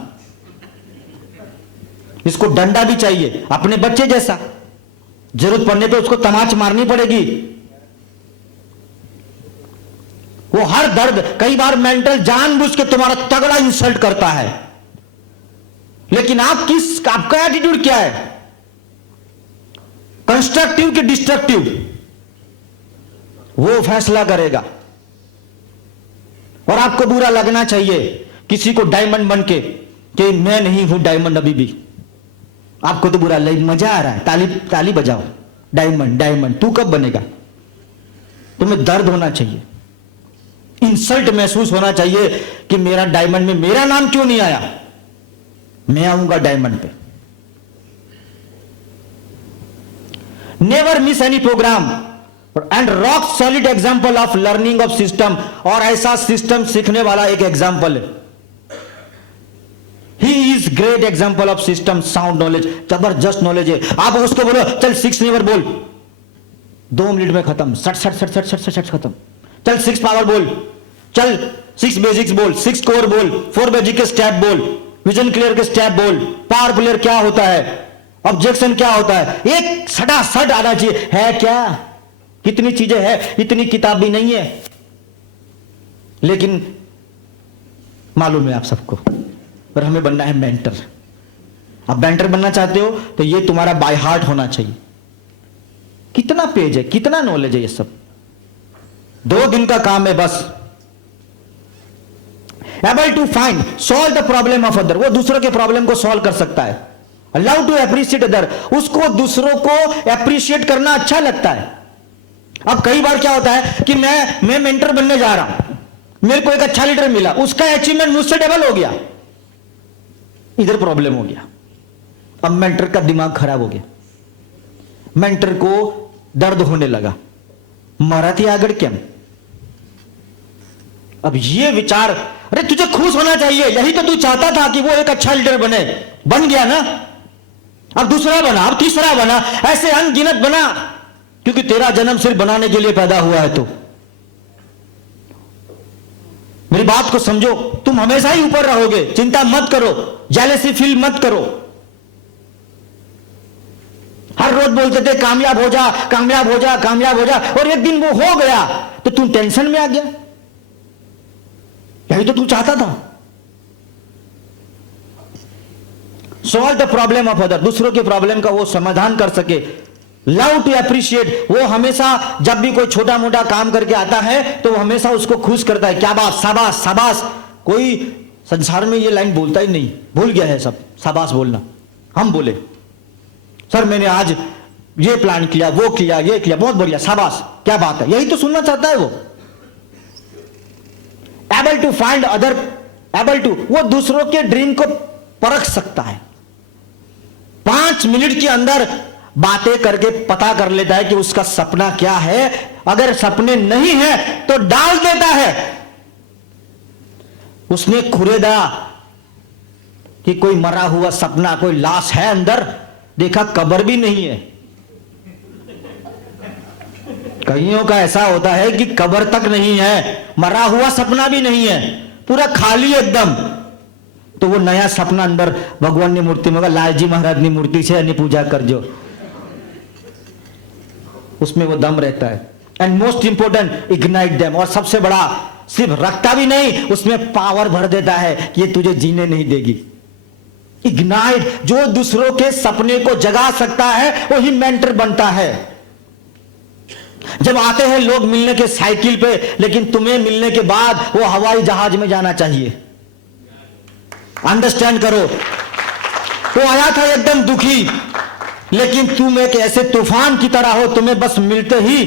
इसको डंडा भी चाहिए, अपने बच्चे जैसा, जरूरत पड़ने पे उसको तमाच मारनी पड़ेगी। वो हर दर्द, कई बार मेंटल जानबूझ के तुम्हारा तगड़ा इंसल्ट करता है, लेकिन आपका एटीट्यूड क्या है, कंस्ट्रक्टिव कि डिस्ट्रक्टिव, वो फैसला करेगा। और आपको बुरा लगना चाहिए किसी को डायमंड बन के कि मैं नहीं हूं डायमंड अभी भी, आपको तो बुरा लगे, मजा आ रहा है, ताली बजाओ, डायमंड तू कब बनेगा? तुम्हें दर्द होना चाहिए, इंसल्ट महसूस होना चाहिए कि मेरा डायमंड में मेरा नाम क्यों नहीं आया, मैं आऊंगा डायमंड पे। Never miss any program and rock solid example of learning of system, और ऐसा सिस्टम सीखने वाला एक एग्जाम्पल है। He is great example of system, sound knowledge, जबरदस्त नॉलेज है। आप उसको बोलो चल 6 नेवर बोल, 2 मिनट में खत्म, सट खत्म। चल 6 पावर बोल, चल 6 बेसिक्स बोल, 6 कोर बोल, 4 बेसिक के स्टेप बोल, विजन क्लियर के स्टेप बोल, पावर प्लेयर क्या होता है, ऑब्जेक्शन क्या होता है, एक सटासट आना चाहिए। है क्या? कितनी चीजें हैं, इतनी किताब भी नहीं है, लेकिन मालूम है आप सबको। और हमें बनना है मेंटर। आप मेंटर बनना चाहते हो तो ये तुम्हारा बाय हार्ट होना चाहिए। कितना पेज है, कितना नॉलेज है, ये सब 2 दिन का काम है बस। Able to find solve the problem of other, वो दूसरों के प्रॉब्लम को सॉल्व कर सकता है। लव टू एप्रिशिएट अदर, उसको दूसरों को एप्रिशिएट करना अच्छा लगता है। अब कई बार क्या होता है कि मैं मेंटर बनने जा रहा हूं, मेरे को एक अच्छा लीडर मिला, उसका अचीवमेंट मुझसे डबल हो गया, इधर प्रॉब्लम हो गया। अब मेंटर का दिमाग खराब हो गया, मेंटर को दर्द होने लगा, मराठी आगड़ क्या। अब ये विचार, अरे तुझे खुश होना चाहिए, यही तो तू चाहता था कि वो एक अच्छा लीडर बने, बन गया ना, अब दूसरा बना, अब तीसरा बना, ऐसे अनगिनत बना, क्योंकि तेरा जन्म सिर्फ बनाने के लिए पैदा हुआ है। तो मेरी बात को समझो, तुम हमेशा ही ऊपर रहोगे, चिंता मत करो, जेलसी फील मत करो। हर रोज बोलते थे कामयाब हो जा, कामयाब हो जा, कामयाब हो जा, और एक दिन वो हो गया तो तुम टेंशन में आ गया। यही तो तू चाहता था। Solve the problem of other, दूसरों के प्रॉब्लम का वो समाधान कर सके। लव टू एप्रिशिएट, वो हमेशा जब भी कोई छोटा मोटा काम करके आता है तो वो हमेशा उसको खुश करता है। क्या बात, शाबाश शाबाश। कोई संसार में ये लाइन बोलता ही नहीं, भूल गया है सब शाबाश बोलना। हम बोले सर मैंने आज ये प्लान किया, वो किया, ये किया, बहुत बढ़िया, शाबाश, क्या बात है, यही तो सुनना चाहता है वो। Able to find other, able to, वो दूसरों के ड्रीम को परख सकता है। 5 मिनट के अंदर बातें करके पता कर लेता है कि उसका सपना क्या है। अगर सपने नहीं है तो डाल देता है। उसने खुरेदा कि कोई मरा हुआ सपना, कोई लाश है अंदर, देखा कब्र भी नहीं है। कईयों का ऐसा होता है कि कब्र तक नहीं है, मरा हुआ सपना भी नहीं है, पूरा खाली एकदम। तो वो नया सपना अंदर भगवान ने मूर्ति में, लालजी महाराज ने मूर्ति से अन्य पूजा कर जो, उसमें वो दम रहता है। And most important, ignite them, और सबसे बड़ा, सिर्फ रखता भी नहीं, उसमें पावर भर देता है कि ये तुझे जीने नहीं देगी। इग्नाइट, जो दूसरों के सपने को जगा सकता है वही मेंटर बनता है। जब आते हैं लोग मिलने के साइकिल पे, लेकिन तुम्हें मिलने के बाद वो हवाई जहाज में जाना चाहिए। अंडरस्टैंड करो, वो आया था एकदम दुखी, लेकिन तुम एक ऐसे तूफान की तरह हो, तुम्हें बस मिलते ही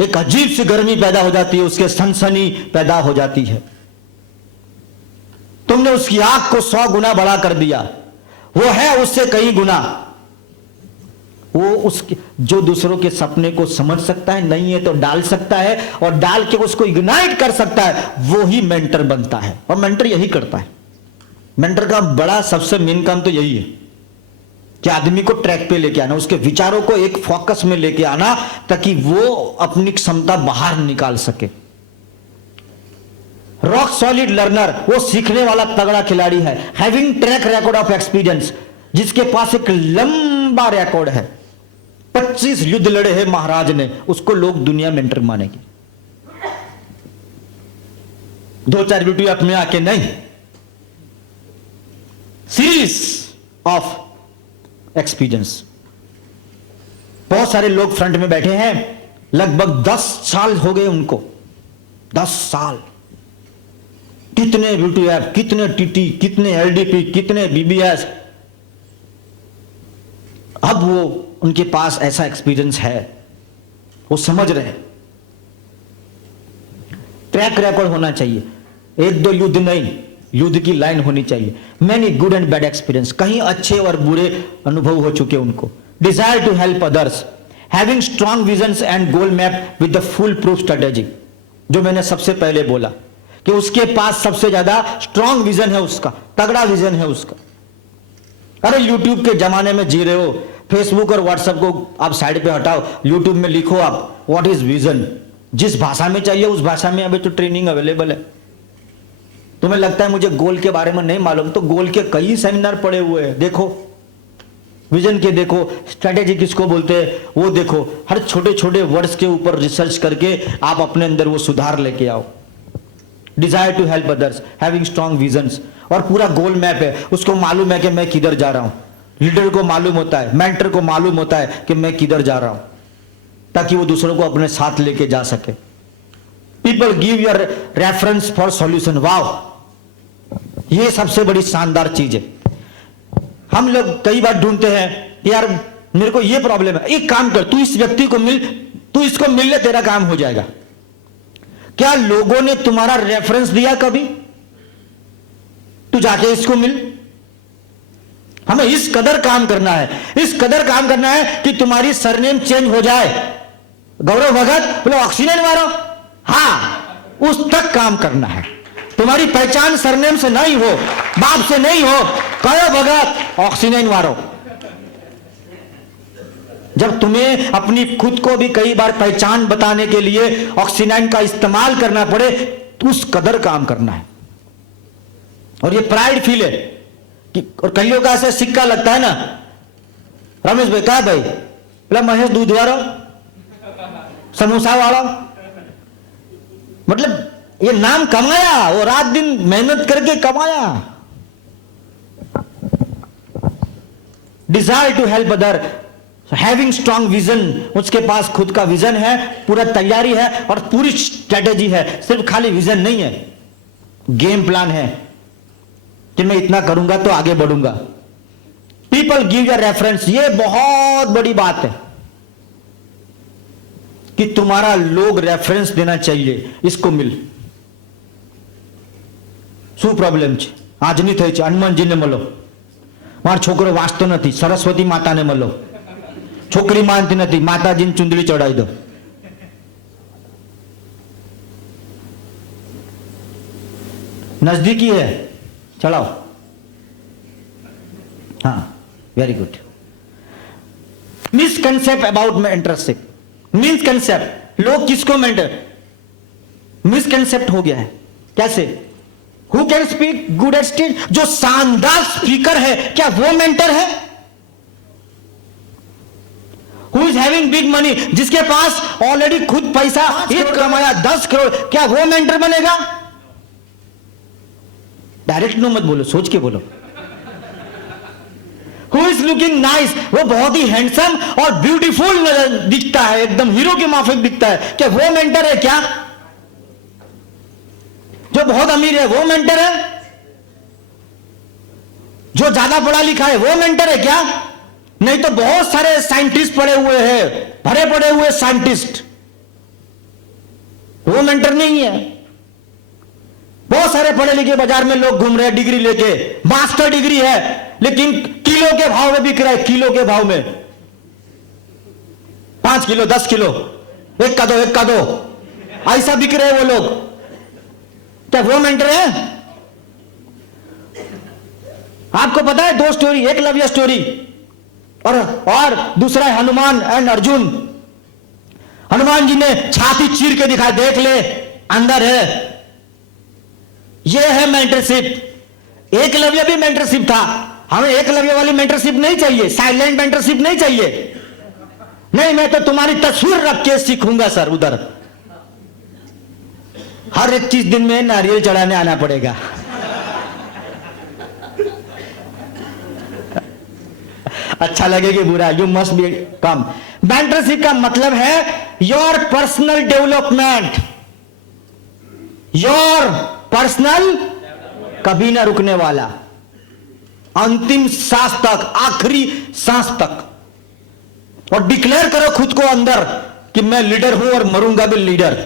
एक अजीब सी गर्मी पैदा हो जाती है, उसके सनसनी पैदा हो जाती है। तुमने उसकी आंख को 100 गुना बड़ा कर दिया, वो है उससे कई गुना। वो उसके, जो दूसरों के सपने को समझ सकता है, नहीं है तो डाल सकता है, और डाल के उसको इग्नाइट कर सकता है, वो ही मेंटर बनता है। और मेंटर यही करता है। मेंटर का बड़ा सबसे मेन काम तो यही है कि आदमी को ट्रैक पे लेके आना, उसके विचारों को एक फोकस में लेके आना, ताकि वो अपनी क्षमता बाहर निकाल सके। रॉक सॉलिड लर्नर, वो सीखने वाला तगड़ा खिलाड़ी है। Having track record of experience, जिसके पास एक लंबा रिकॉर्ड है, 25 युद्ध लड़े हैं महाराज ने, उसको लोग दुनिया मेंटर मानेगी। 2-4 वीडियो अपने आके नहीं, सीरीज ऑफ एक्सपीरियंस। बहुत सारे लोग फ्रंट में बैठे हैं, लगभग 10 साल हो गए उनको, 10 साल। कितने यूट्यूब, कितने टीटी, कितने एलडीपी, कितने बीबीएस। अब वो उनके पास ऐसा एक्सपीरियंस है, वो समझ रहे हैं। ट्रैक रिकॉर्ड होना चाहिए, 1-2 युद्ध नहीं, युद्ध की लाइन होनी चाहिए। Many good and bad experience, कहीं अच्छे और बुरे अनुभव हो चुके उनको। Desire to help others, having strong visions and goal map with the full proof strategy. जो मैंने सबसे पहले बोला कि उसके पास सबसे ज्यादा स्ट्रॉन्ग विजन है, उसका तगड़ा विजन है उसका। अरे यूट्यूब के जमाने में जी रहे हो, फेसबुक और व्हाट्सएप को आप साइड पे हटाओ, यूट्यूब में लिखो आप व्हाट इज विजन, जिस भाषा में चाहिए उस भाषा में अभी तो ट्रेनिंग अवेलेबल है। तुम्हें लगता है मुझे गोल के बारे में नहीं मालूम, तो गोल के कई सेमिनार पड़े हुए हैं, देखो। विजन के देखो, स्ट्रेटेजी किसको बोलते हैं वो देखो। हर छोटे छोटे वर्ड्स के ऊपर रिसर्च करके आप अपने अंदर वो सुधार लेके आओ। Desire to help others, having strong visions, और पूरा गोल मैप है, उसको मालूम है कि मैं किधर जा रहा हूं। लीडर को मालूम होता है, मेंटर को मालूम होता है कि मैं किधर जा रहा हूं, ताकि वो दूसरों को अपने साथ लेके जा सके। People give your reference for solution. वाह, ये सबसे बड़ी शानदार चीज है। हम लोग कई बार ढूंढते हैं, यार मेरे को ये प्रॉब्लम है, एक काम कर, तू इस व्यक्ति को मिल, तू इसको मिल ले, तेरा काम हो जाएगा। क्या लोगों ने तुम्हारा रेफरेंस दिया कभी? तू जाके इसको मिल। हमें इस कदर काम करना है, इस कदर काम करना है कि तुम्हारी सरनेम चेंज हो जाए। गौरव भगत बोलो ऑक्सीजन मारो, हाँ, उस तक काम करना है। तुम्हारी पहचान सरनेम से नहीं हो, बाप से नहीं हो, गौरव भगत ऑक्सीजन मारो। जब तुम्हें अपनी खुद को भी कई बार पहचान बताने के लिए ऑक्सीजन का इस्तेमाल करना पड़े, तो उस कदर काम करना है। और ये प्राइड फील है कि, और कईयों का ऐसे सिक्का लगता है ना, रमेश भाई क्या भाई, बोला महेश दूध वाला, समोसा वाला, मतलब ये नाम कमाया, वो रात दिन मेहनत करके कमाया। Desire to help other, having strong vision, उसके पास खुद का विजन है, पूरा तैयारी है और पूरी स्ट्रेटेजी है। सिर्फ खाली विजन नहीं है, गेम प्लान है कि मैं इतना करूंगा तो आगे बढ़ूंगा। पीपल गिव योर रेफरेंस, ये बहुत बड़ी बात है कि तुम्हारा लोग रेफरेंस देना चाहिए, इसको मिल। શું પ્રોબ્લેમ છે? આજની થઈ છે, હનુમાનજીને મળો, મારો છોકરો વાંચતો નથી, સરસ્વતી માતાને મળો, છોકરી માનતી નથી, માતાજીને ચુંદડી ચડાવી દો। नजदीकी है, चलाओ। हाँ, very good. Misconcept about mentorship, misconcept, लोग किसको मेंटर, मिसकंसेप्ट हो गया है। कैसे? Who can speak good at stage, जो शानदार स्पीकर है, क्या वो मेंटर है? Who is having big money, जिसके पास ऑलरेडी खुद पैसा एक कमाया 10 करोड़, क्या वो मेंटर बनेगा? डायरेक्ट नो मत बोलो, सोच के बोलो। Who is looking nice, वो बहुत ही हैंडसम और ब्यूटीफुल दिखता है, एकदम हीरो के माफिक दिखता है, क्या वो मेंटर है? क्या जो बहुत अमीर है वो मेंटर है? जो ज्यादा पढ़ा लिखा है वो मेंटर है क्या? नहीं तो बहुत सारे साइंटिस्ट पड़े हुए हैं, भरे पड़े हुए साइंटिस्ट, वो मेंटर नहीं है। बहुत सारे पढ़े लिखे बाजार में लोग घूम रहे हैं डिग्री लेके, मास्टर डिग्री है, लेकिन किलो के भाव में बिक रहा है, किलो के भाव में 5 किलो 10 किलो, एक का दो ऐसा बिक रहे हैं वो लोग, क्या वो मेंटर है? आपको पता है 2 स्टोरी, एकलव्य स्टोरी और दूसरा है हनुमान एंड अर्जुन। हनुमान जी ने छाती चीर के दिखाया, देख ले अंदर है, ये है मेंटरशिप। एकलव्य भी मेंटरशिप था, हमें एकलव्य वाली मेंटरशिप नहीं चाहिए, साइलेंट मेंटरशिप नहीं चाहिए। नहीं, मैं तो तुम्हारी तस्वीर रख के सीखूंगा सर, उधर हर एक चीज दिन में नारियल चढ़ाने आना पड़ेगा। अच्छा लगे कि बुरा, you must be come. Mentorship का मतलब है your personal development, your personal, कभी ना रुकने वाला, अंतिम सांस तक, आखिरी सांस तक। और डिक्लेयर करो खुद को अंदर कि मैं लीडर हूं और मरूंगा भी leader.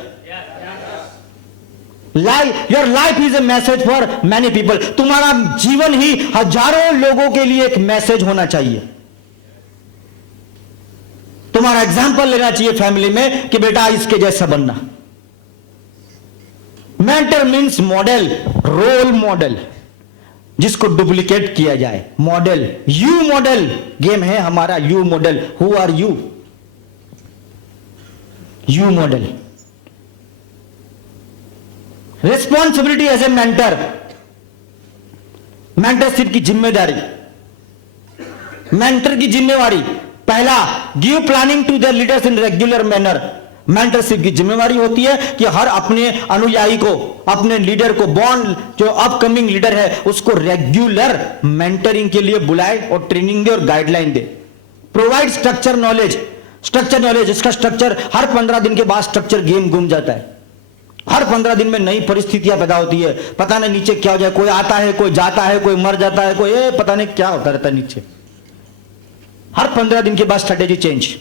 Your life is a message for many people, तुम्हारा जीवन ही हजारों लोगों के लिए एक मैसेज होना चाहिए। तुम्हारा एग्जाम्पल लेना चाहिए फैमिली में कि बेटा इसके जैसा बनना। Mentor means model, role model, जिसको डुप्लीकेट किया जाए। मॉडल, यू मॉडल गेम है हमारा, you model, who are you, you model. Responsibility as a mentor, mentorship की जिम्मेदारी, मेंटर की जिम्मेवारी, पहला, give planning to the leaders in regular manner. Mentorship की जिम्मेवारी होती है कि हर अपने अनुयायी को, अपने लीडर को, बॉर्न जो अपकमिंग लीडर है उसको रेगुलर मेंटरिंग के लिए बुलाए और ट्रेनिंग दे और गाइडलाइन दे। Provide structure knowledge, structure knowledge, इसका स्ट्रक्चर हर 15 दिन के बाद स्ट्रक्चर गेम घूम जाता है। हर 15 दिन में नई परिस्थितियां पैदा होती है, पता नहीं नीचे क्या हो जाए, कोई आता है, कोई जाता है, कोई मर जाता है, कोई पता नहीं क्या होता रहता है नीचे। हर 15 दिन के बाद स्ट्रेटेजी चेंज।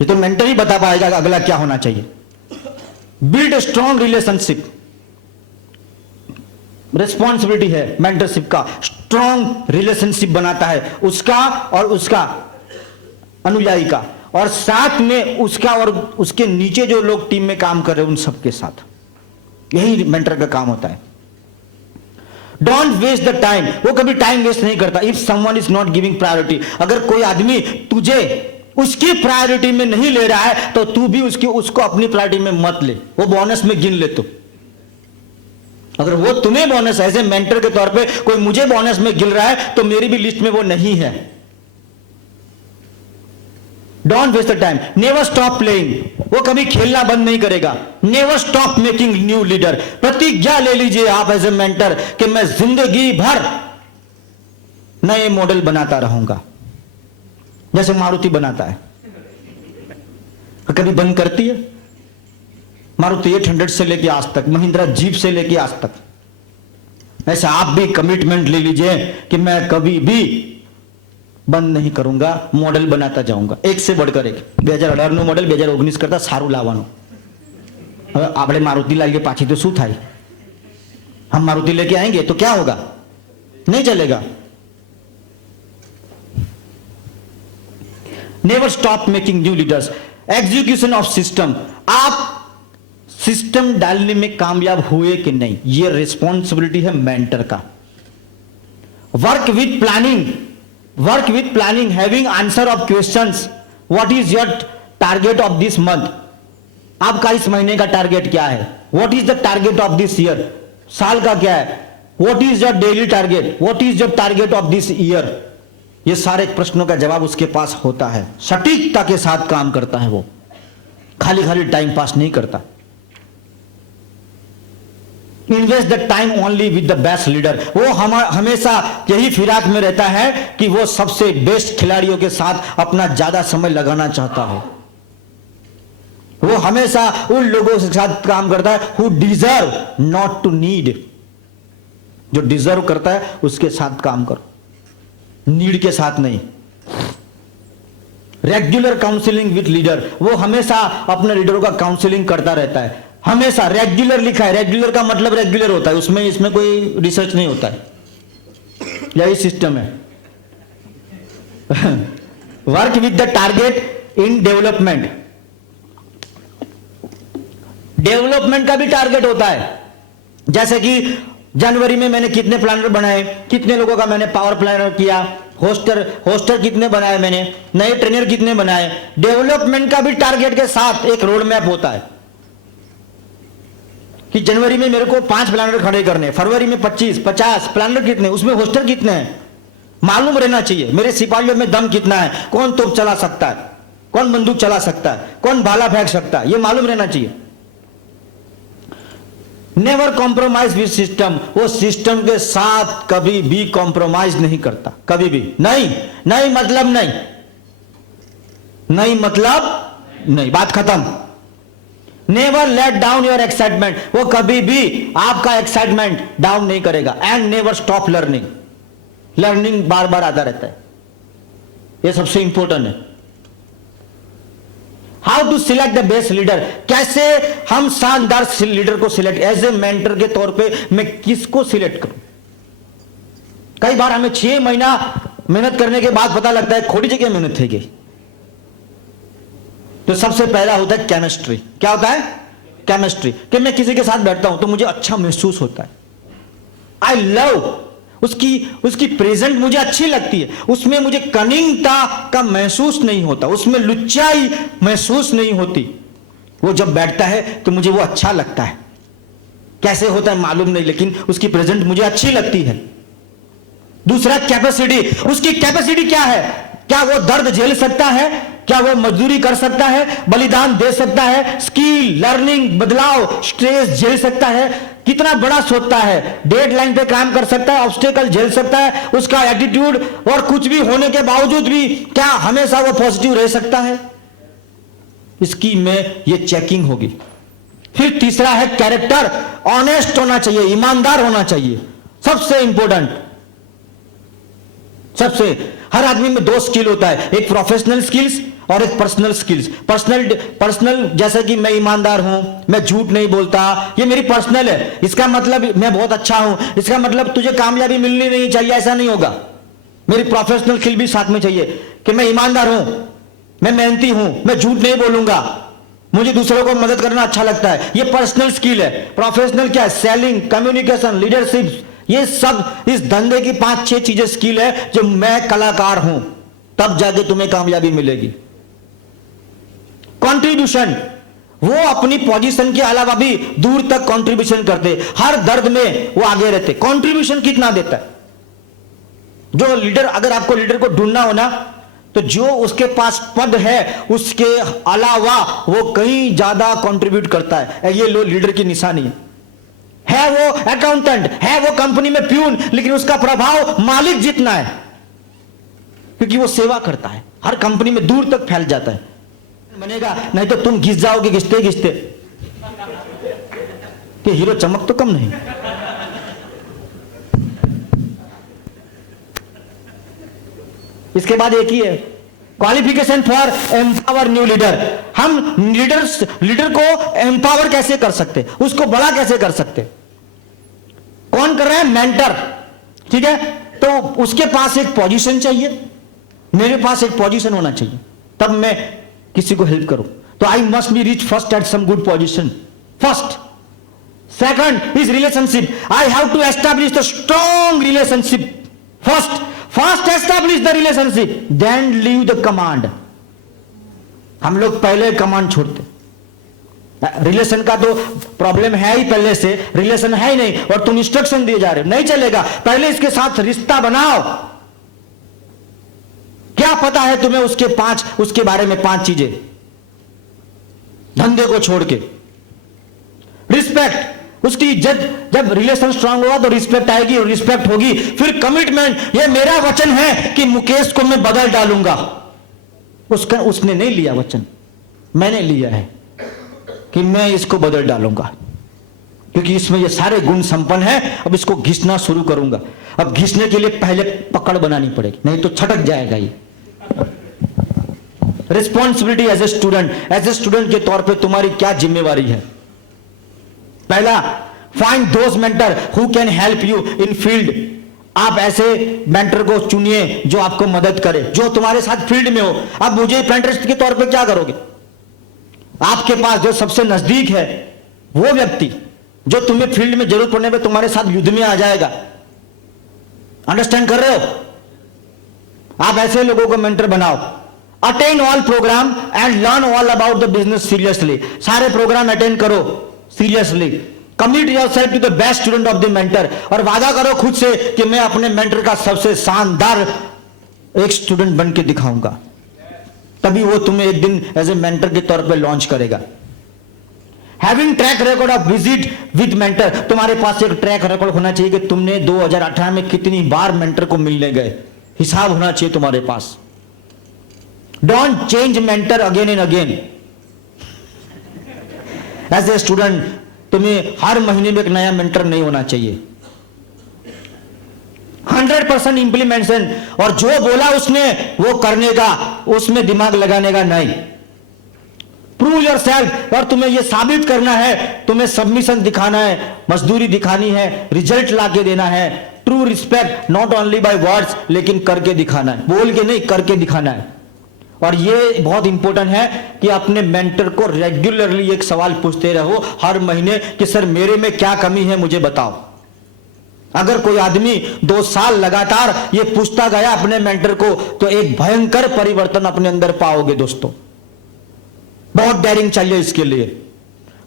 ये तो मेंटर ही बता पाएगा अगला क्या होना चाहिए। बिल्ड स्ट्रॉन्ग रिलेशनशिप, रिस्पॉन्सिबिलिटी है मेंटरशिप का, स्ट्रॉन्ग रिलेशनशिप बनाता है उसका और उसका अनुयायी का, और साथ में उसका और उसके नीचे जो लोग टीम में काम कर रहे हैं उन सबके साथ। यही मेंटर का काम होता है। डोंट वेस्ट द टाइम, वो कभी टाइम वेस्ट नहीं करता। If someone is not giving priority, अगर कोई आदमी तुझे उसकी प्रायोरिटी में नहीं ले रहा है तो तू भी उसको अपनी प्रायोरिटी में मत ले, वो बोनस में गिन ले। तो अगर वो तुम्हें बोनस एज ए मेंटर के तौर पे कोई मुझे बोनस में गिन रहा है तो मेरी भी लिस्ट में वो नहीं है। Don't waste the time, never stop playing, वो कभी खेलना बंद नहीं करेगा। Never stop making new leader, प्रतिज्ञा ले लीजिए आप एज ए मेंटर कि मैं जिंदगी भर नए मॉडल बनाता रहूंगा, जैसे मारुति बनाता है। कभी बंद करती है? मारुति 800 से लेके आज तक, महिंद्रा जीप से लेके आज तक। ऐसा आप भी कमिटमेंट ले लीजिए कि मैं कभी भी बंद नहीं करूंगा, मॉडल बनाता जाऊंगा, एक से बढ़कर एक। 2018 નું मॉडल 2019 કરતા સારું લાવવાનું। હવે આપણે મારુતિ લાવીએ પાછી તો શું થાય? हम मारुति लेके आएंगे तो क्या होगा? नहीं चलेगा। Never stop making new leaders, execution of system, आप सिस्टम डालने में कामयाब हुए कि नहीं, ये रिस्पॉन्सिबिलिटी है मेंटर का। Work with planning, work with planning, having answer of questions, what is your target of this month, आपका इस महीने का टारगेट क्या है, what is the target of this year, साल का क्या है, what is your daily target, what is your target of this year. ये सारे प्रश्नों का जवाब उसके पास होता है, सटीकता के साथ काम करता है, वो खाली खाली टाइम पास नहीं करता। Invest the time only with the best leader, वो हमेशा यही फिराक में रहता है कि वो सबसे बेस्ट खिलाड़ियों के साथ अपना ज्यादा समय लगाना चाहता हो। वो हमेशा उन लोगों के साथ काम करता है who deserve not to need, जो डिजर्व करता है उसके साथ काम करो, नीड के साथ नहीं। रेगुलर काउंसलिंग विथ लीडर, वो हमेशा अपने लीडरों का काउंसलिंग करता रहता है, हमेशा। रेगुलर लिखा है, रेगुलर का मतलब रेगुलर होता है, उसमें इसमें कोई रिसर्च नहीं होता है, यही सिस्टम है। Work with the target in development, development का भी टारगेट होता है। जैसे कि जनवरी में मैंने कितने प्लानर बनाए, कितने लोगों का मैंने पावर प्लानर किया, होस्टर कितने बनाए मैंने, नए ट्रेनर कितने बनाए। डेवलपमेंट का भी टारगेट के साथ एक रोड मैप होता है कि जनवरी में मेरे को 5 प्लानर खड़े करने, फरवरी में 25, 50 प्लानर कितने, उसमें होस्टर कितने हैं मालूम रहना चाहिए। मेरे सिपाहियों में दम कितना है, कौन तोप चला सकता है, कौन बंदूक चला सकता है, कौन भाला फेंक सकता है, यह मालूम रहना चाहिए। नेवर कॉम्प्रोमाइज विद सिस्टम, वो सिस्टम के साथ कभी भी कॉम्प्रोमाइज नहीं करता, कभी भी नहीं। नहीं मतलब नहीं, नहीं मतलब नहीं, बात खत्म। Never let down your excitement, वो कभी भी आपका एक्साइटमेंट डाउन नहीं करेगा। And never stop learning, learning बार बार आता रहता है, ये सबसे इंपॉर्टेंट है। How to select the best leader, कैसे हम शानदार लीडर को सिलेक्ट, एज ए मेंटर के तौर पे मैं किसको सिलेक्ट करूं। कई बार हमें 6 महीना मेहनत करने के बाद पता लगता है खोटी जगह मेहनत થઈ गई। तो सबसे पहला होता है केमिस्ट्री। क्या होता है? केमिस्ट्री, कि मैं किसी के साथ बैठता हूं तो मुझे अच्छा महसूस होता है, आई लव उसकी प्रेजेंट मुझे अच्छी लगती है, उसमें मुझे कनिंगता का महसूस नहीं होता, उसमें लुच्चाई महसूस नहीं होती। वो जब बैठता है तो मुझे वो अच्छा लगता है। कैसे होता है मालूम नहीं, लेकिन उसकी प्रेजेंट मुझे अच्छी लगती है। दूसरा कैपेसिटी, उसकी कैपेसिटी क्या है? क्या वो दर्द झेल सकता है? क्या वो मजदूरी कर सकता है, बलिदान दे सकता है, स्किल लर्निंग बदलाव स्ट्रेस झेल सकता है, कितना बड़ा सोचता है, डेडलाइन पे काम कर सकता है, ऑब्स्टेकल झेल सकता है, उसका एटीट्यूड, और कुछ भी होने के बावजूद भी क्या हमेशा वो पॉजिटिव रह सकता है? इसकी में ये चेकिंग होगी। फिर तीसरा है कैरेक्टर, ऑनेस्ट होना चाहिए, ईमानदार होना चाहिए, सबसे इंपॉर्टेंट। सबसे हर आदमी में दो स्किल होता है, एक प्रोफेशनल स्किल्स और एक पर्सनल स्किल्स। पर्सनल जैसे कि मैं ईमानदार हूं, मैं झूठ नहीं बोलता, ये मेरी पर्सनल है, इसका मतलब मैं बहुत अच्छा हूं, इसका मतलब तुझे कामयाबी मिलनी नहीं चाहिए, ऐसा नहीं होगा। मेरी प्रोफेशनल स्किल भी साथ में चाहिए कि मैं ईमानदार हूं, मैं मेहनती हूं, मैं झूठ नहीं बोलूंगा, मुझे दूसरों को मदद करना अच्छा लगता है, ये पर्सनल स्किल है। प्रोफेशनल क्या है? सेलिंग, कम्युनिकेशन, लीडरशिप, ये सब इस धंधे की 5-6 चीजें स्किल है जो मैं कलाकार हूं, तब जाके तुम्हें कामयाबी मिलेगी। कंट्रीब्यूशन, वो अपनी पोजीशन के अलावा भी दूर तक कंट्रीब्यूशन करते, हर दर्द में वो आगे रहते। कंट्रीब्यूशन कितना देता है? जो लीडर, अगर आपको लीडर को ढूंढना हो ना, तो जो उसके पास पद है उसके अलावा वो कहीं ज्यादा कंट्रीब्यूट करता है, ये लो लीडर की निशानी है वो अकाउंटेंट है, वो कंपनी में प्यून, लेकिन उसका प्रभाव मालिक जितना है, क्योंकि वो सेवा करता है, हर कंपनी में दूर तक फैल जाता है। बनेगा नहीं तो तुम घिस जाओगे घिसते घिसते, कि हीरो चमक तो कम नहीं। इसके बाद एक ही है, qualification for empower new leader. हम लीडर को एम्पावर कैसे कर सकते, उसको बड़ा कैसे कर सकते? कौन कर रहा है? मेंटर, ठीक है। तो उसके पास एक पोजीशन चाहिए, मेरे पास एक पोजीशन होना चाहिए, तब मैं किसी को हेल्प करूं। तो I must be reach first at some good position first. Second is relationship, I have to establish the strong relationship first. First establish the relationship, then leave the command. हम लोग पहले कमांड छोड़ते। रिलेशन का तो प्रॉब्लम है ही, पहले से रिलेशन है ही नहीं और तुम इंस्ट्रक्शन दिए जा रहे हो, नहीं चलेगा। पहले इसके साथ रिश्ता बनाओ। क्या पता है तुम्हें उसके बारे में 5 चीजें, धंधे को छोड़ के। रिस्पेक्ट, उसकी इज्जत, जब रिलेशन स्ट्रांग होगा तो रिस्पेक्ट आएगी, और रिस्पेक्ट होगी फिर कमिटमेंट। ये मेरा वचन है कि मुकेश को मैं बदल डालूंगा। उसने नहीं लिया वचन, मैंने लिया है कि मैं इसको बदल डालूंगा, क्योंकि इसमें ये सारे गुण संपन्न है। अब इसको घिसना शुरू करूंगा। अब घिसने के लिए पहले पकड़ बनानी पड़ेगी, नहीं तो छटक जाएगा ये। रिस्पॉन्सिबिलिटी एज ए स्टूडेंट के तौर पे तुम्हारी क्या जिम्मेवारी है? पहला, find those mentor who can help you in field. आप ऐसे मेंटर को चुनिए जो आपको मदद करे, जो तुम्हारे साथ फील्ड में हो। अब मुझे अप्रेंटिस के तौर पे क्या करोगे? आपके पास जो सबसे नजदीक है वो व्यक्ति जो तुम्हें फील्ड में जरूरत पड़ने पे तुम्हारे साथ युद्ध में आ जाएगा। अंडरस्टैंड कर रहे हो? आप ऐसे लोगों को मेंटर बनाओ। Attend all program and learn all about the business seriously. सारे प्रोग्राम अटेंड करो seriously. Commit yourself to the best student of the mentor, और वादा करो खुद से कि मैं अपने मेंटर का सबसे शानदार एक स्टूडेंट बन के दिखाऊंगा। तभी वो तुम्हें एक दिन एज ए मेंटर के तौर पे लॉन्च करेगा। Having track record of visit with mentor, तुम्हारे पास एक ट्रैक रिकॉर्ड होना चाहिए कि तुमने 2018 में कितनी बार मेंटर को मिलने गए, हिसाब होना चाहिए तुम्हारे पास। Don't change mentor again and again. As a student तुम्हें हर महीने में एक नया मेंटर नहीं होना चाहिए। 100% इंप्लीमेंटेशन, और जो बोला उसने वो करने का, उसमें दिमाग लगाने का नहीं। प्रूव योरसेल्फ, और तुम्हें यह साबित करना है, तुम्हें सबमिशन दिखाना है, मजदूरी दिखानी है, रिजल्ट लाके देना है। True respect not only by words, लेकिन करके दिखाना है, बोल के नहीं करके दिखाना है। और ये बहुत इंपॉर्टेंट है कि अपने मेंटर को रेगुलरली एक सवाल पूछते रहो हर महीने कि सर मेरे में क्या कमी है मुझे बताओ। अगर कोई आदमी 2 साल लगातार ये पूछता गया अपने मेंटर को, तो एक भयंकर परिवर्तन अपने अंदर पाओगे दोस्तों। बहुत डेयरिंग चाहिए इसके लिए।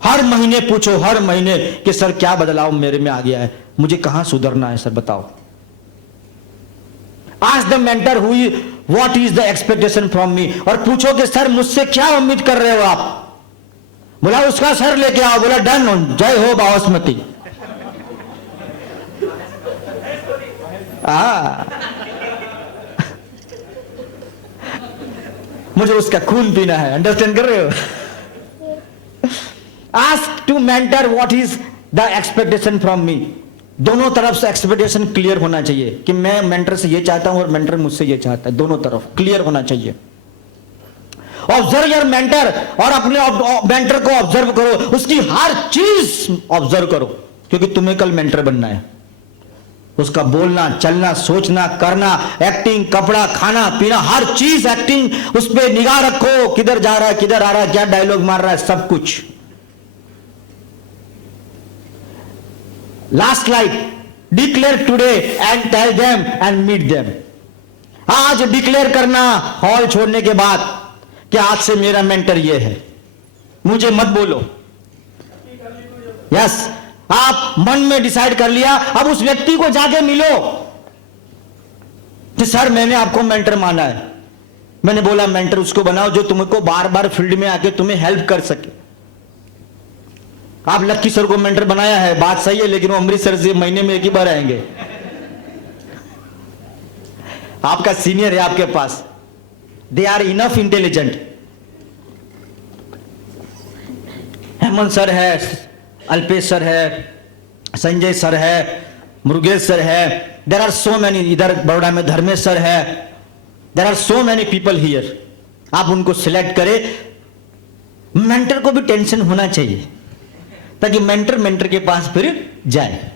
हर महीने पूछो, हर महीने कि सर क्या बदलाव मेरे में आ गया है, मुझे कहां सुधरना है सर बताओ। Ask the mentor what is the expectation from मी, और पूछो कि सर मुझसे क्या उम्मीद कर रहे हो आप। बोला उसका सर लेके आओ, बोला डन, जय हो बासमती। मुझे उसका खून पीना है, अंडरस्टैंड कर रहे हो। Ask to mentor what is the expectation from me. दोनों तरफ से एक्सपेक्टेशन क्लियर होना चाहिए कि मैं मेंटर से ये चाहता हूं और मेंटर मुझसे ये चाहता है, दोनों तरफ क्लियर होना चाहिए। ऑब्जर्व योर मेंटर, और अपने मेंटर को ऑब्जर्व करो, उसकी हर चीज ऑब्जर्व करो, क्योंकि तुम्हें कल मेंटर बनना है। उसका बोलना, चलना, सोचना, करना, एक्टिंग, कपड़ा, खाना, पीना, हर चीज एक्टिंग, उस पर निगाह रखो, किधर जा रहा है, किधर आ रहा है, क्या डायलॉग मार रहा है, सब कुछ। Last like, declare today and tell them and meet them. आज डिक्लेयर करना हॉल छोड़ने के बाद कि आज से मेरा मेंटर ये है, मुझे मत बोलो। यस, आप मन में डिसाइड कर लिया, अब उस व्यक्ति को जाके मिलो कि सर मैंने आपको मेंटर माना है। मैंने बोला मेंटर उसको बनाओ जो तुमको बार बार फील्ड में आके तुम्हें हेल्प कर सके। आप लक्की सर को मेंटर बनाया है, बात सही है, लेकिन वो अमृतसर से महीने में एक ही बार आएंगे। आपका सीनियर है आपके पास, they are enough intelligent. Hemant sir है, अल्पेश सर है, संजय सर है, मुरुगेश सर है, देर आर सो मैनी। इधर बड़ोड़ा में धर्मेश सर है, there are so many people here. आप उनको सिलेक्ट करें। मेंटर को भी टेंशन होना चाहिए ताकि मेंटर के पास फिर जाए।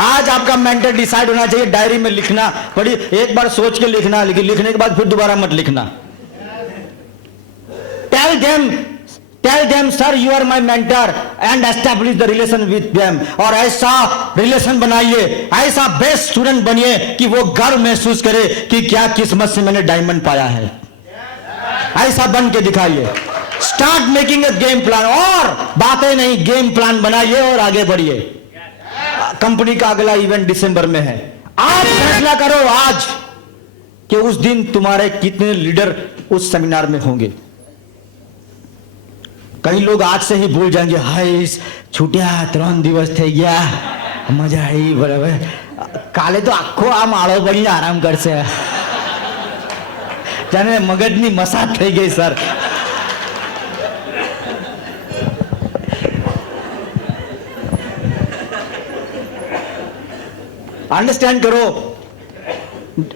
आज आपका मेंटर डिसाइड होना चाहिए, डायरी में लिखना पड़ी, एक बार सोच के लिखना, लेकिन लिखने के बाद फिर दोबारा मत लिखना। Tell them sir you are my mentor and establish the relation with them. और ऐसा रिलेशन बनाइए, ऐसा बेस्ट स्टूडेंट बनिए कि वो गर्व महसूस करे कि क्या किस्मत से मैंने डायमंड पाया है। ऐसा बन के दिखाइए। Start making a game plan, और बातें नहीं, गेम प्लान बनाइए और आगे बढ़िए। कंपनी का अगला इवेंट दिसंबर में है। आप फैसला करो आज कि उस दिन तुम्हारे कितने लीडर उस सेमिनार में होंगे। कई लोग आज से ही भूल जाएंगे, हाय छूटिया 3 દિવસ થઈ ગયા, મજા આવી, બરાબર, કાલે તો આખો આ માળો પડીને આરામ કરશે, જાણે મગજની મસાજ થઈ ગઈ સર। अंडरस्टैंड करो,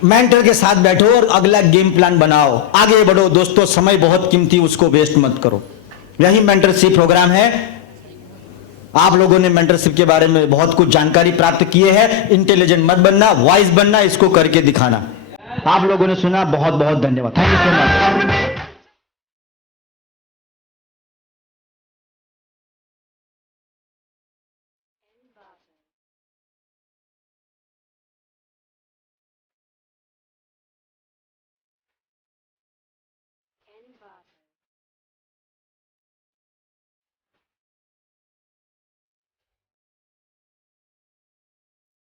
मेंटर के साथ बैठो और अगला गेम प्लान बनाओ, आगे बढ़ो दोस्तों। समय बहुत कीमती, उसको वेस्ट मत करो। यही मेंटरशिप प्रोग्राम है। आप लोगों ने मेंटरशिप के बारे में बहुत कुछ जानकारी प्राप्त किए हैं। इंटेलिजेंट मत बनना, वाइज बनना, इसको करके दिखाना। आप लोगों ने सुना, बहुत बहुत धन्यवाद, थैंक यू सो मच।